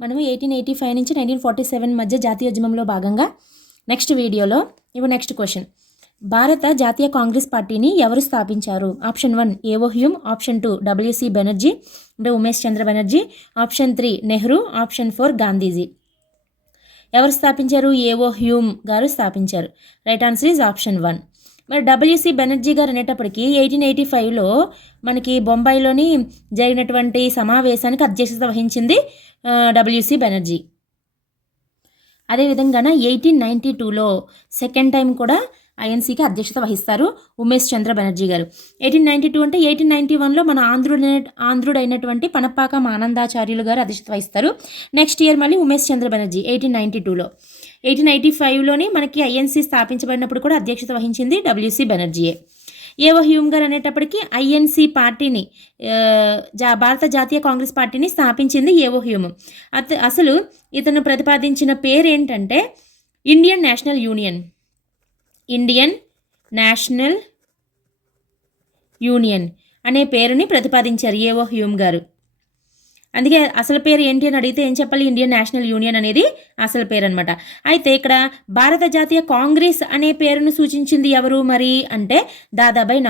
మనము 1885 నుంచి 1947 మధ్య జాతీయోద్యమంలో భాగంగా నెక్స్ట్ వీడియోలో నెక్స్ట్ క్వశ్చన్. భారత జాతీయ కాంగ్రెస్ పార్టీని ఎవరు స్థాపించారు? ఆప్షన్ 1 ఏవో హ్యూమ్, ఆప్షన్ 2 డబ్ల్యూసి బెనర్జీ అంటే ఉమేష్ చంద్ర బెనర్జీ, ఆప్షన్ 3 నెహ్రూ, ఆప్షన్ 4 గాంధీజీ. ఎవరు స్థాపించారు? ఏవో హ్యూమ్ గారు స్థాపించారు. Right answer is option 1. మరి డబ్ల్యూసి బెనర్జీ గారు అనేటప్పటికీ 1885లో మనకి బొంబాయిలోని జరిగినటువంటి సమావేశానికి అధ్యక్షత వహించింది డబ్ల్యూసి బెనర్జీ. అదేవిధంగా 1892లో సెకండ్ టైం కూడా ఐఎన్సీకి అధ్యక్షత వహిస్తారు ఉమేష్ చంద్ర బెనర్జీ గారు. 1892 అంటే 1891లో మన ఆంధ్రుడైనటువంటి పనపాకం ఆనందాచార్యులు గారు అధ్యక్షత వహిస్తారు. నెక్స్ట్ ఇయర్ మళ్ళీ ఉమేష్ చంద్ర బెనర్జీ 1892లో. 1885లోని మనకి ఐఎన్సీ స్థాపించబడినప్పుడు కూడా అధ్యక్షత వహించింది డబ్ల్యూసి బెనర్జీయే. ఏవో హ్యూమ్ గారు అనేటప్పటికీ ఐఎన్సీ పార్టీని భారత జాతీయ కాంగ్రెస్ పార్టీని స్థాపించింది ఏవో హ్యూమ్. అసలు ఇతను ప్రతిపాదించిన పేరు ఏంటంటే ఇండియన్ నేషనల్ యూనియన్ అనే పేరుని ప్రతిపాదించారు ఏవో హ్యూమ్ గారు. అందుకే అసలు పేరు ఏంటి అని అడిగితే ఏం చెప్పాలి? ఇండియన్ నేషనల్ యూనియన్ అనేది అసలు పేరు అనమాట. అయితే ఇక్కడ భారత జాతీయ కాంగ్రెస్ అనే పేరును సూచించింది ఎవరు మరి అంటే దాదాబాయి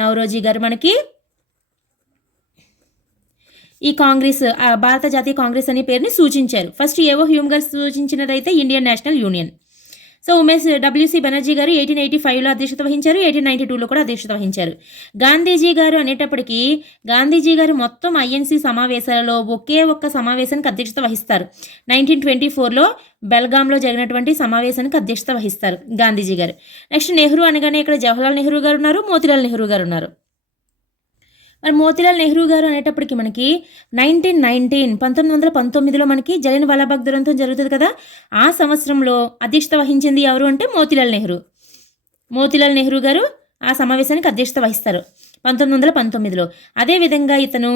నౌరోజీ గారు మనకి ఈ కాంగ్రెస్ భారత జాతీయ కాంగ్రెస్ అనే పేరుని సూచించారు. ఫస్ట్ ఏవో హ్యూమ్ గారు సూచించినదైతే Indian National Union. So W C Banerjee గారు 1885లో అధ్యక్షత వహించారు, 1892లో కూడా అధ్యక్షత వహించారు. గాంధీజీ గారు అనేటప్పటికీ గాంధీజీ గారు మొత్తం ఐఎన్సీ సమావేశాలలో ఒకే ఒక్క సమావేశానికి అధ్యక్షత వహిస్తారు. 1924లో బెల్గాంలో జరిగినటువంటి సమావేశానికి అధ్యక్షత వహిస్తారు గాంధీజీ గారు. నెక్స్ట్ నెహ్రూ అనగానే ఇక్కడ జవహర్లాల్ నెహ్రూ గారు ఉన్నారు, మోతీలాల్ నెహ్రూ గారు ఉన్నారు. మరి మోతీలాల్ నెహ్రూ గారు అనేటప్పటికి మనకి 1919లో మనకి జలియన్ వాలాబాగ్ దురంతం జరుగుతుంది కదా, ఆ సంవత్సరంలో అధ్యక్షత వహించింది ఎవరు అంటే మోతీలాల్ నెహ్రూ గారు ఆ సమావేశానికి అధ్యక్షత వహిస్తారు 1919లో. అదేవిధంగా ఇతను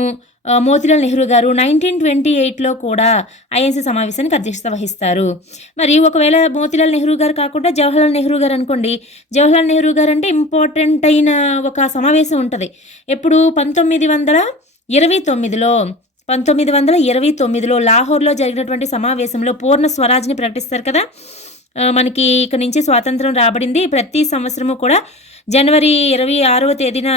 మోతీలాల్ నెహ్రూ గారు 1928లో కూడా ఐఎన్సీ సమావేశానికి అధ్యక్షత వహిస్తారు. మరి ఒకవేళ మోతీలాల్ నెహ్రూ గారు కాకుండా జవహర్లాల్ నెహ్రూ గారు అనుకోండి, జవహర్లాల్ నెహ్రూ గారు అంటే ఇంపార్టెంట్ అయిన ఒక సమావేశం ఉంటుంది. ఎప్పుడు 1929లో లాహోర్లో జరిగినటువంటి సమావేశంలో పూర్ణ స్వరాజ్ని ప్రకటిస్తారు కదా. మనకి ఇక్కడ నుంచి స్వాతంత్రం రాబడింది. ప్రతి సంవత్సరము కూడా జనవరి 26వ తేదీన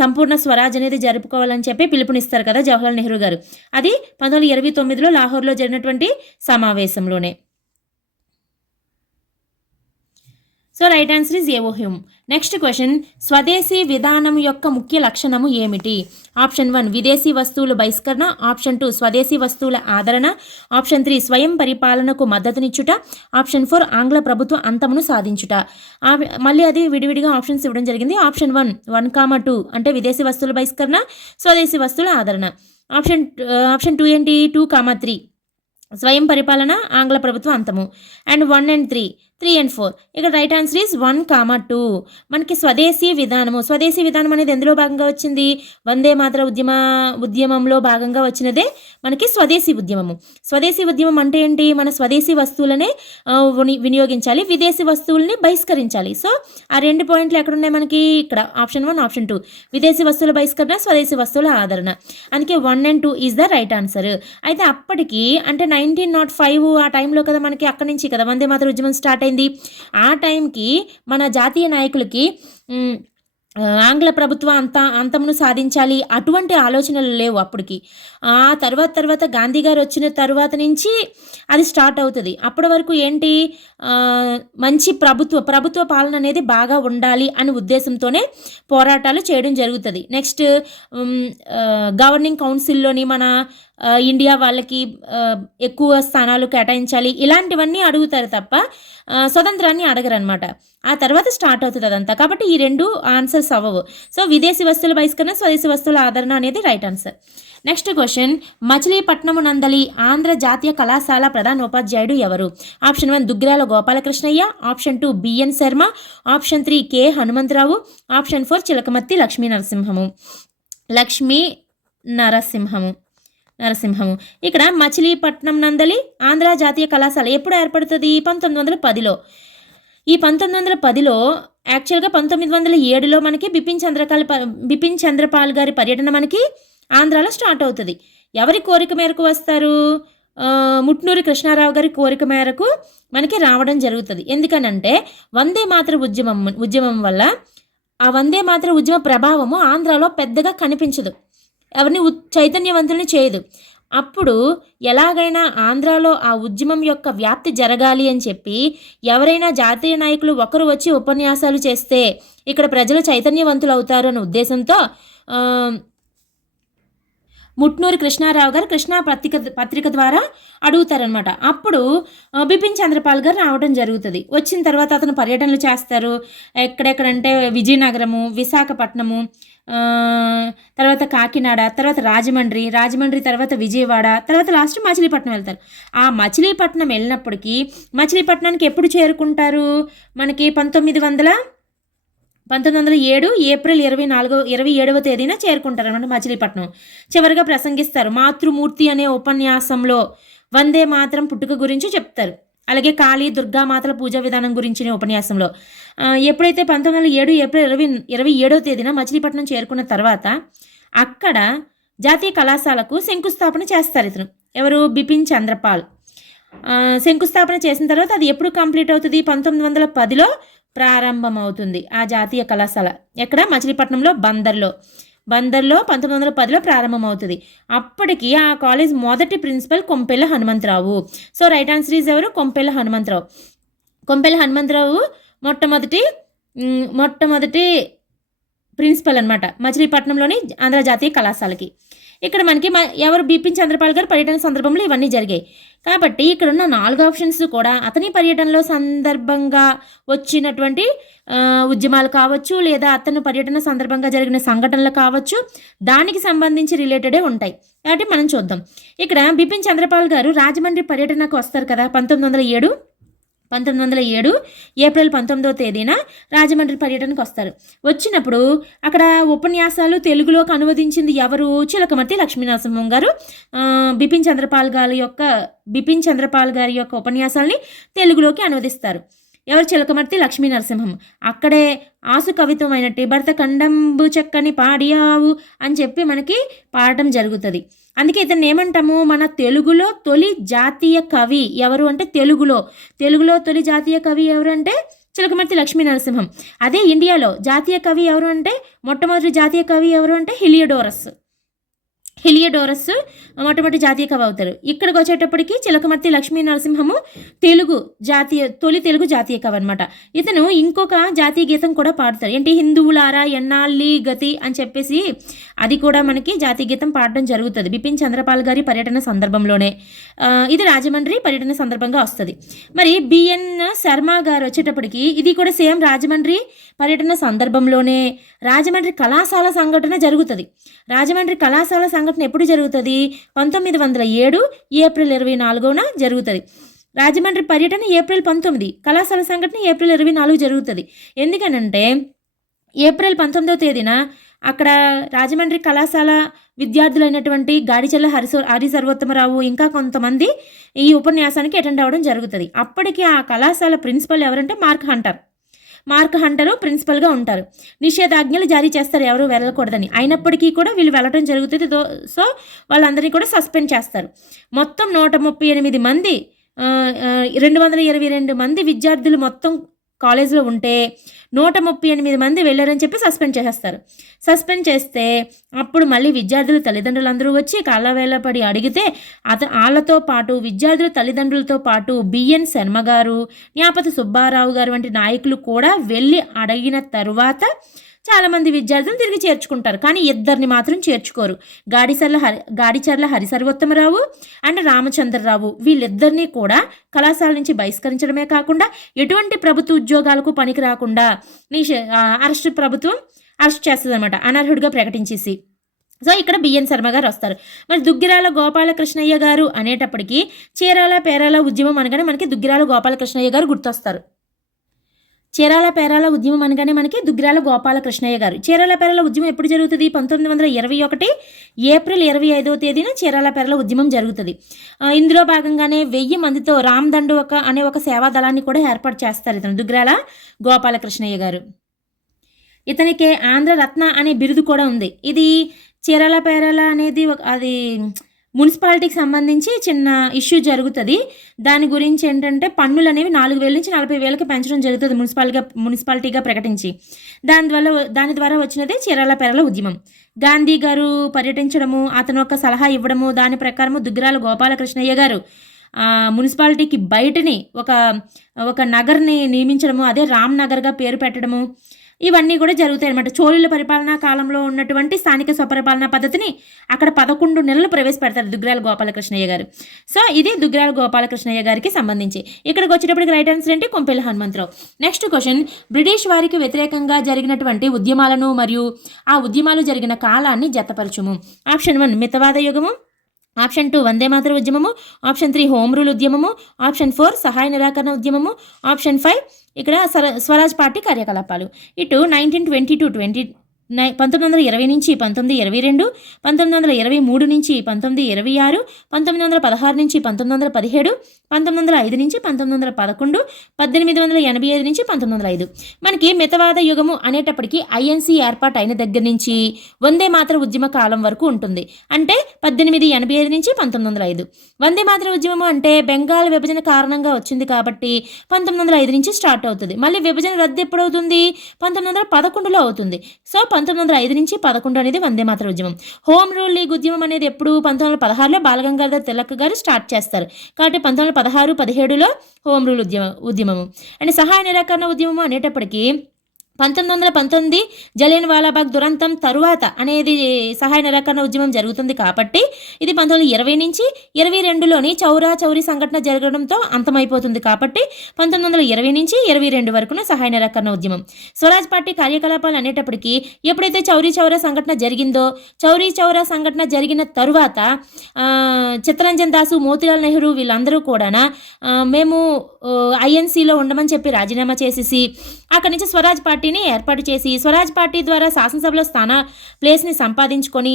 సంపూర్ణ స్వరాజ్ అనేది జరుపుకోవాలని చెప్పి పిలుపునిస్తారు కదా జవహర్లాల్ నెహ్రూ గారు. అది 1929లో లాహోర్లో జరిగినటువంటి సమావేశంలోనే. So right answer is A O Hume. Next question. స్వదేశీ విధానం యొక్క ముఖ్య లక్షణము ఏమిటి? ఆప్షన్ 1 విదేశీ వస్తువుల బహిష్కరణ, ఆప్షన్ 2 స్వదేశీ వస్తువుల ఆదరణ, ఆప్షన్ 3 స్వయం పరిపాలనకు మద్దతునిచ్చుట, ఆప్షన్ 4 ఆంగ్ల ప్రభుత్వ అంతమును సాధించుట. మళ్ళీ అది విడివిడిగా ఆప్షన్స్ ఇవ్వడం జరిగింది. ఆప్షన్ 1, 2 అంటే విదేశీ వస్తువుల బహిష్కరణ, స్వదేశీ వస్తువుల ఆదరణ. ఆప్షన్ 2 ఏంటి? 2, 3 స్వయం పరిపాలన, ఆంగ్ల ప్రభుత్వ అంతము. And 1 and 3 and 4. ఇక్కడ రైట్ ఆన్సర్ ఈజ్ 1, 2. మనకి స్వదేశీ విధానం అనేది ఎందులో భాగంగా వచ్చింది? వందే మాతర ఉద్యమంలో భాగంగా వచ్చినదే మనకి స్వదేశీ ఉద్యమం అంటే ఏంటి? మన స్వదేశీ వస్తువులనే వినియోగించాలి, విదేశీ వస్తువుల్ని బహిష్కరించాలి. సో ఆ 2 పాయింట్లు ఎక్కడున్నాయి మనకి? ఇక్కడ ఆప్షన్ 1, ఆప్షన్ 2 విదేశీ వస్తువుల బహిష్కరణ, స్వదేశీ వస్తువుల ఆదరణ. అందుకే 1 and 2 is the right answer. అయితే అప్పటికి అంటే 1905 ఆ టైంలో కదా మనకి అక్కడి నుంచి కదా వందే మాతర ఉద్యమం స్టార్ట్ అయింది. ఆ టైంకి మన జాతీయ నాయకులకి ఆంగ్ల ప్రభుత్వ అంతమును సాధించాలి అటువంటి ఆలోచనలు లేవు అప్పటికి. ఆ తర్వాత గాంధీ గారు వచ్చిన తర్వాత నుంచి అది స్టార్ట్ అవుతుంది. అప్పటి వరకు ఏంటి? మంచి ప్రభుత్వ పాలన అనేది బాగా ఉండాలి అనే ఉద్దేశంతోనే పోరాటాలు చేయడం జరుగుతుంది. నెక్స్ట్ గవర్నింగ్ కౌన్సిల్లోని మన ఇండియా వాళ్ళకి ఎక్కువ స్థానాలు కేటాయించాలి, ఇలాంటివన్నీ అడుగుతారు తప్ప స్వతంత్రాన్ని అడగరనమాట. ఆ తర్వాత స్టార్ట్ అవుతుంది అదంతా. కాబట్టి ఈ 2 ఆన్సర్స్ అవ్వవు. సో విదేశీ వస్తువుల బహిష్కరణ, స్వదేశీ వస్తువుల ఆదరణ అనేది రైట్ ఆన్సర్. Next question. మచిలీపట్నము నందలి ఆంధ్ర జాతీయ కళాశాల ప్రధానోపాధ్యాయుడు ఎవరు? Option 1 Duggirala Gopalakrishnayya, option 2 B N Sharma, option 3 K Hanumantharao, option 4 Chilakamarthi Lakshmi Narasimham. ఇక్కడ మచిలీపట్నం నందలి ఆంధ్ర జాతీయ కళాశాల ఎప్పుడు ఏర్పడుతుంది? 1910లో. ఈ 1910లో యాక్చువల్గా 1907లో మనకి బిపిన్ చంద్రపాల్ గారి పర్యటన మనకి ఆంధ్రాలో స్టార్ట్ అవుతుంది. ఎవరి కోరిక మేరకు వస్తారు? ముట్నూరి కృష్ణారావు గారి కోరిక మేరకు మనకి రావడం జరుగుతుంది. ఎందుకనంటే వందే మాతర ఉద్యమం వల్ల ఆ వందే మాతర ఉద్యమ ప్రభావము ఆంధ్రాలో పెద్దగా కనిపించదు, ఎవరిని చైతన్యవంతుల్ని చేయదు. అప్పుడు ఎలాగైనా ఆంధ్రాలో ఆ ఉద్యమం యొక్క వ్యాప్తి జరగాలి అని చెప్పి ఎవరైనా జాతీయ నాయకులు ఒకరు వచ్చి ఉపన్యాసాలు చేస్తే ఇక్కడ ప్రజలు చైతన్యవంతులు అవుతారు అనే ఉద్దేశంతో ముట్నూరి కృష్ణారావు గారు కృష్ణా పత్రిక ద్వారా అడుగుతారనమాట. అప్పుడు బిపిన్ చంద్రపాల్ గారు రావడం జరుగుతుంది. వచ్చిన తర్వాత అతను పర్యటనలు చేస్తారు. ఎక్కడెక్కడంటే విజయనగరము, విశాఖపట్నము, తర్వాత కాకినాడ, తర్వాత రాజమండ్రి తర్వాత విజయవాడ, తర్వాత లాస్ట్ మచిలీపట్నం వెళ్తారు. ఆ మచిలీపట్నం వెళ్ళినప్పటికీ మచిలీపట్నానికి ఎప్పుడు చేరుకుంటారు? మనకి 1907 ఏప్రిల్ 27వ తేదీన చేరుకుంటారనమాట మచిలీపట్నం. చివరిగా ప్రసంగిస్తారు. మాతృమూర్తి అనే ఉపన్యాసంలో వందే మాతరం పుట్టుక గురించి చెప్తారు. అలాగే కాళీ దుర్గామాతల పూజా విధానం గురించిన ఉపన్యాసంలో ఎప్పుడైతే 1907 ఏప్రిల్ 27వ తేదీన మచిలీపట్నం చేరుకున్న తర్వాత అక్కడ జాతీయ కళాశాలకు శంకుస్థాపన చేస్తారు ఇతను. ఎవరు? బిపిన్ చంద్రపాల్. శంకుస్థాపన చేసిన తర్వాత అది ఎప్పుడు కంప్లీట్ అవుతుంది? 1910లో ప్రారంభమవుతుంది ఆ జాతీయ కళాశాల. ఎక్కడ? మచిలీపట్నంలో బందర్లో 1910లో ప్రారంభమవుతుంది. అప్పటికి ఆ కాలేజ్ మొదటి principal Kompella Hanumantharao. So right answer is ఎవరు? కొంపెల్ల హనుమంతరావు మొట్టమొదటి ప్రిన్సిపల్ అనమాట మచిలీపట్నంలోని ఆంధ్ర జాతీయ కళాశాలకి. ఇక్కడ మనకి ఎవరు? బిపిన్ చంద్రపాల్ గారు పర్యటన సందర్భంలో ఇవన్నీ జరిగాయి. కాబట్టి ఇక్కడ ఉన్న 4 ఆప్షన్స్ కూడా అతని పర్యటనలో సందర్భంగా వచ్చినటువంటి ఉద్యమాలు కావచ్చు, లేదా అతను పర్యటన సందర్భంగా జరిగిన సంఘటనలు కావచ్చు, దానికి సంబంధించి రిలేటెడే ఉంటాయి. కాబట్టి మనం చూద్దాం. ఇక్కడ బిపిన్ చంద్రపాల్ గారు రాజమండ్రి పర్యటనకు వస్తారు కదా 1907 ఏప్రిల్ 19వ తేదీన రాజమండ్రి పర్యటనకు వస్తారు. వచ్చినప్పుడు అక్కడ ఉపన్యాసాలు తెలుగులోకి అనువదించింది ఎవరు? చిలకమర్తి లక్ష్మీనరసింహం గారు బిపిన్ చంద్రపాల్ గారి యొక్క ఉపన్యాసాల్ని తెలుగులోకి అనువదిస్తారు. ఎవరు? చిలకమర్తి లక్ష్మీనరసింహం. అక్కడే ఆసు కవిత్వమైనట్టు భర్త కండంబు చక్కని పాడియావు అని చెప్పి మనకి పాడటం జరుగుతుంది. అందుకే ఇతన్ని ఏమంటాము? మన తెలుగులో తొలి జాతీయ కవి ఎవరు అంటే తెలుగులో తొలి జాతీయ కవి ఎవరు అంటే చిలకమర్తి లక్ష్మీనరసింహం. అదే ఇండియాలో జాతీయ కవి ఎవరు అంటే మొట్టమొదటి జాతీయ కవి ఎవరు అంటే హిలియోడోరస్ మొట్టమొదటి జాతీయ కవి అవుతారు. ఇక్కడికి వచ్చేటప్పటికి చిలకమర్తి లక్ష్మీ నరసింహము తొలి తెలుగు జాతీయ కవి అనమాట. ఇతను ఇంకొక జాతీయ గీతం కూడా పాడతారు. ఏంటి? హిందువులారా ఎన్నాళ్ళి గతి అని చెప్పేసి అది కూడా మనకి జాతీయ గీతం పాడడం జరుగుతుంది బిపిన్ చంద్రపాల్ గారి పర్యటన సందర్భంలోనే. ఇది రాజమండ్రి పర్యటన సందర్భంగా వస్తుంది. మరి బిఎన్ శర్మ గారు వచ్చేటప్పటికి ఇది కూడా సేమ్ రాజమండ్రి పర్యటన సందర్భంలోనే రాజమండ్రి కళాశాల సంఘటన జరుగుతుంది. రాజమండ్రి కళాశాల సంఘటన ఎప్పుడు జరుగుతుంది? 1907 ఏప్రిల్ 24న జరుగుతుంది. రాజమండ్రి పర్యటన ఏప్రిల్ 19, కళాశాల సంఘటన ఏప్రిల్ 24 జరుగుతుంది. ఎందుకనంటే ఏప్రిల్ 19వ తేదీన అక్కడ రాజమండ్రి కళాశాల విద్యార్థులైనటువంటి గాడిచెల్ల హరి సర్వోత్తమరావు ఇంకా కొంతమంది ఈ ఉపన్యాసానికి అటెండ్ అవ్వడం జరుగుతుంది. అప్పటికి ఆ కళాశాల ప్రిన్సిపల్ ఎవరంటే మార్క్ హంటరు ప్రిన్సిపల్గా ఉంటారు. నిషేధాజ్ఞలు జారీ చేస్తారు ఎవరు వెళ్ళకూడదని. అయినప్పటికీ కూడా వీళ్ళు వెళ్ళడం జరుగుతుంది. సో వాళ్ళందరినీ కూడా సస్పెండ్ చేస్తారు. మొత్తం 138 మంది 222 మంది విద్యార్థులు మొత్తం కాలేజీలో ఉంటే 138 మంది వెళ్ళారని చెప్పి సస్పెండ్ చేసేస్తారు. సస్పెండ్ చేస్తే అప్పుడు మళ్ళీ విద్యార్థుల తల్లిదండ్రులందరూ వచ్చి కాళ్ళవేళపడి అడిగితే వాళ్ళతో పాటు విద్యార్థుల తల్లిదండ్రులతో పాటు బిఎన్ శర్మ గారు, న్యాపతి సుబ్బారావు గారు వంటి నాయకులు కూడా వెళ్ళి అడిగిన తరువాత చాలామంది విద్యార్థులు తిరిగి చేర్చుకుంటారు. కానీ ఇద్దరిని మాత్రం చేర్చుకోరు. గాడిచర్ల హరి సర్వోత్తమరావు అండ్ రామచంద్రరావు వీళ్ళిద్దరినీ కూడా కళాశాల నుంచి బహిష్కరించడమే కాకుండా ఎటువంటి ప్రభుత్వ ఉద్యోగాలకు పనికి రాకుండా ప్రభుత్వం అరెస్ట్ చేస్తుంది అనమాట, అనర్హుడిగా ప్రకటించేసి. సో ఇక్కడ బిఎన్ శర్మ గారు వస్తారు. మరి దుగ్గిరాల గోపాలకృష్ణయ్య గారు అనేటప్పటికీ చీరాల పేరాల ఉద్యమం అనగానే మనకి దుగ్గిరాల గోపాలకృష్ణయ్య గారు గుర్తొస్తారు. చీరాల పేరాల ఉద్యమం అనగానే మనకి దుగ్గిరాల గోపాలకృష్ణయ్య గారు. చీరాల పేరాల ఉద్యమం ఎప్పుడు జరుగుతుంది? 1921 ఏప్రిల్ 25వ తేదీన చీరాల పేరాల ఉద్యమం జరుగుతుంది. ఇందులో భాగంగానే 1000 మందితో రామ్ దండు అనే ఒక సేవా దళాన్ని కూడా ఏర్పాటు చేస్తారు ఇతను దుగ్గిరాల గోపాలకృష్ణయ్య గారు. ఇతనికి ఆంధ్ర రత్న అనే బిరుదు కూడా ఉంది. ఇది చీరాల పేరాల అనేది అది మున్సిపాలిటీకి సంబంధించి చిన్న ఇష్యూ జరుగుతుంది. దాని గురించి ఏంటంటే పన్నులు అనేవి 4,000 నుంచి 40,000కి పెంచడం జరుగుతుంది మున్సిపాలిటీగా ప్రకటించి. దాని ద్వారా వచ్చినదే చీరాల పెరల ఉద్యమం. గాంధీ గారు పర్యటించడము, అతను ఒక సలహా ఇవ్వడము, దాని ప్రకారము దుగ్గిరాల గోపాలకృష్ణయ్య గారు మున్సిపాలిటీకి బయటని ఒక నగర్ని నియమించడము, అదే రామ్ నగర్గా పేరు పెట్టడము, ఇవన్నీ కూడా జరుగుతాయి అనమాట. చోళుల పరిపాలనా కాలంలో ఉన్నటువంటి స్థానిక స్వపరిపాలనా పద్ధతిని అక్కడ 11 నెలలు ప్రవేశపెడతారు దుగ్గిరాల గోపాలకృష్ణయ్య గారు. సో ఇది దుగ్గిరాల గోపాలకృష్ణయ్య గారికి సంబంధించి. ఇక్కడికి వచ్చేటప్పటికి రైట్ ఆన్సర్ ఏంటి? Kompelli Hanumantharao. Next question, British వారికి వ్యతిరేకంగా జరిగినటువంటి ఉద్యమాలను మరియు ఆ ఉద్యమాలు జరిగిన కాలాన్ని జతపరచుము. ఆప్షన్ 1 మితవాద యుగము, ఆప్షన్ 2 వందే మాతర ఉద్యమము, ఆప్షన్ 3 హోమ్ రూల్ ఉద్యమము, ఆప్షన్ 4 సహాయ నిరాకరణ ఉద్యమము, ఆప్షన్ 5 ఇక్కడ స్వరాజ్ పార్టీ కార్యకలాపాలు. ఇటు 1920 నుంచి 1922, 1923 నుంచి 1926, 1916 నుంచి 1917, 1905 నుంచి 1911, 1885 నుంచి 1905. మనకి మితవాద యుగము అనేటప్పటికీ ఐఎన్సీ ఏర్పాటు అయిన దగ్గర నుంచి వందే మాతర ఉద్యమ కాలం వరకు ఉంటుంది. అంటే 1885 నుంచి 1905. వందే మాతర ఉద్యమము అంటే బెంగాల్ విభజన కారణంగా వచ్చింది కాబట్టి 1905 నుంచి స్టార్ట్ అవుతుంది. మళ్ళీ విభజన రద్దు ఎప్పుడవుతుంది? 1911లో అవుతుంది. సో 1905 నుంచి 11 అనేది వందే మాతర ఉద్యమం. హోమ్ రూల్ లీగ్ ఉద్యమం అనేది ఎప్పుడు? 1916లో బాలగంగాధర్ తిలక్ గారు స్టార్ట్ చేస్తారు. కాబట్టి 1916, 17లో హోమ్ రూల్ ఉద్యమము. అండ్ సహాయ నిరాకరణ ఉద్యమము అనేటప్పటికీ 1919 జలియన్ వాలాబాగ్ దురంతం తరువాత అనేది సహాయ నిరాకరణ ఉద్యమం జరుగుతుంది కాబట్టి ఇది 1920 నుంచి 22లోని చౌరీ సంఘటన జరగడంతో అంతమైపోతుంది. కాబట్టి 1920 నుంచి 22 వరకున సహాయ నిరాకరణ ఉద్యమం. స్వరాజ్ పార్టీ కార్యకలాపాలు అనేటప్పటికీ ఎప్పుడైతే చౌరా సంఘటన జరిగిందో, చౌరా సంఘటన జరిగిన తరువాత చిత్తరంజన్ దాసు, మోతీలాల్ నెహ్రూ వీళ్ళందరూ కూడా మేము ఐఎన్సీలో ఉండమని చెప్పి రాజీనామా చేసేసి అక్కడి నుంచి స్వరాజ్ పార్టీని ఏర్పాటు చేసి స్వరాజ్ పార్టీ ద్వారా శాసనసభలో ప్లేస్ని సంపాదించుకొని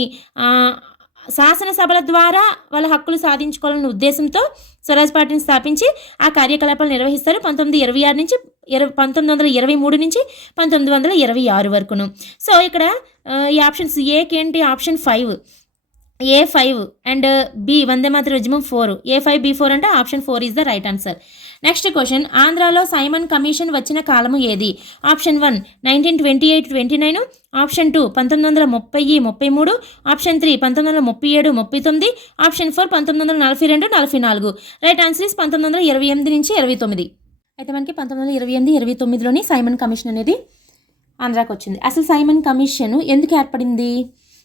శాసనసభల ద్వారా వాళ్ళ హక్కులు సాధించుకోవాలనే ఉద్దేశంతో స్వరాజ్ పార్టీని స్థాపించి ఆ కార్యకలాపాలు నిర్వహిస్తారు 1926 నుంచి 1923 నుంచి 1926 వరకును. సో ఇక్కడ ఈ ఆప్షన్స్ ఏకి ఏంటి? ఆప్షన్ 5 A5 అండ్ బి వందే మాతర ఉద్యమం 4. A5, B4 అంటే option 4 is the right answer. Next question, ఆంధ్రాలో సైమన్ కమిషన్ వచ్చిన కాలము ఏది? Option 1 1928-29, option 2 1930-33, option 3 1937-39, option 4 1942-44. Right answer is 1928 నుంచి 29. అయితే మనకి 1928-29లోని సైమన్ కమిషన్ అనేది ఆంధ్రాకి వచ్చింది. అసలు సైమన్ కమిషన్ ఎందుకు ఏర్పడింది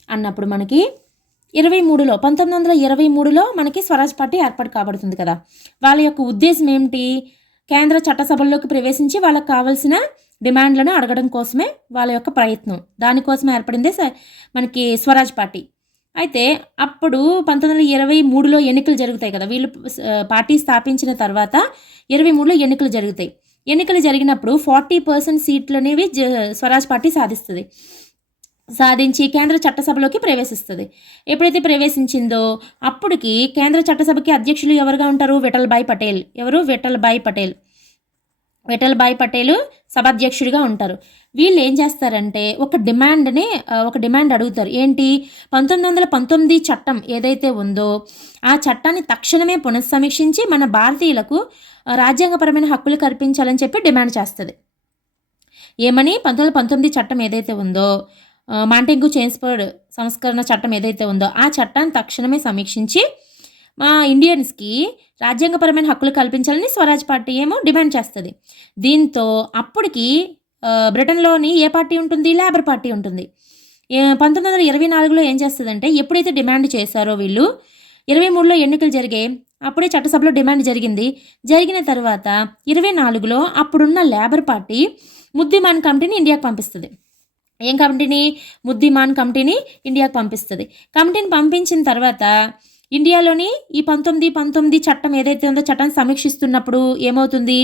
అన్నప్పుడు మనకి 1923లో మనకి స్వరాజ్ పార్టీ ఏర్పాటు కాబడుతుంది కదా. వాళ్ళ యొక్క ఉద్దేశం ఏమిటి? కేంద్ర చట్టసభల్లోకి ప్రవేశించి వాళ్ళకి కావాల్సిన డిమాండ్లను అడగడం కోసమే వాళ్ళ యొక్క ప్రయత్నం. దానికోసం ఏర్పడిందే మనకి స్వరాజ్ పార్టీ. అయితే అప్పుడు 1923లో ఎన్నికలు జరుగుతాయి కదా. వీళ్ళు పార్టీ స్థాపించిన తర్వాత 23లో ఎన్నికలు జరుగుతాయి. ఎన్నికలు జరిగినప్పుడు 40% సీట్లు అనేవి స్వరాజ్ పార్టీ సాధించి కేంద్ర చట్టసభలోకి ప్రవేశిస్తుంది. ఎప్పుడైతే ప్రవేశించిందో అప్పటికి కేంద్ర చట్టసభకి అధ్యక్షులు ఎవరుగా ఉంటారు? విఠల్భాయ్ పటేల్. ఎవరు? విఠల్భాయ్ పటేల్ సభాధ్యక్షుడిగా ఉంటారు. వీళ్ళు ఏం చేస్తారంటే ఒక డిమాండ్ అడుగుతారు. ఏంటి? 1919 చట్టం ఏదైతే ఉందో ఆ చట్టాన్ని తక్షణమే పునఃసమీక్షించి మన భారతీయులకు రాజ్యాంగపరమైన హక్కులు కల్పించాలని చెప్పి డిమాండ్ చేస్తుంది. ఏమని? 1919 చట్టం ఏదైతే ఉందో, మాంటెగ్యూ చేమ్స్ఫోర్డ్ సంస్కరణ చట్టం ఏదైతే ఉందో ఆ చట్టాన్ని తక్షణమే సమీక్షించి మా ఇండియన్స్కి రాజ్యాంగపరమైన హక్కులు కల్పించాలని స్వరాజ్ పార్టీ ఏమో డిమాండ్ చేస్తుంది. దీంతో అప్పటికి బ్రిటన్లోని ఏ పార్టీ ఉంటుంది? లేబర్ పార్టీ ఉంటుంది. 1924లో ఏం చేస్తుందంటే ఎప్పుడైతే డిమాండ్ చేశారో వీళ్ళు 23లో ఎన్నికలు జరిగాయి. అప్పుడే చట్టసభలో డిమాండ్ జరిగిన తర్వాత 24లో అప్పుడున్న లేబర్ పార్టీ ముద్దిమాన్ కమిటీని ఇండియాకి పంపిస్తుంది. ఏం కమిటీని? ముద్దిమాన్ కమిటీని ఇండియాకి పంపిస్తుంది. కమిటీని పంపించిన తర్వాత ఇండియాలోని ఈ 1919 చట్టం ఏదైతే ఉందో చట్టాన్ని సమీక్షిస్తున్నప్పుడు ఏమవుతుంది?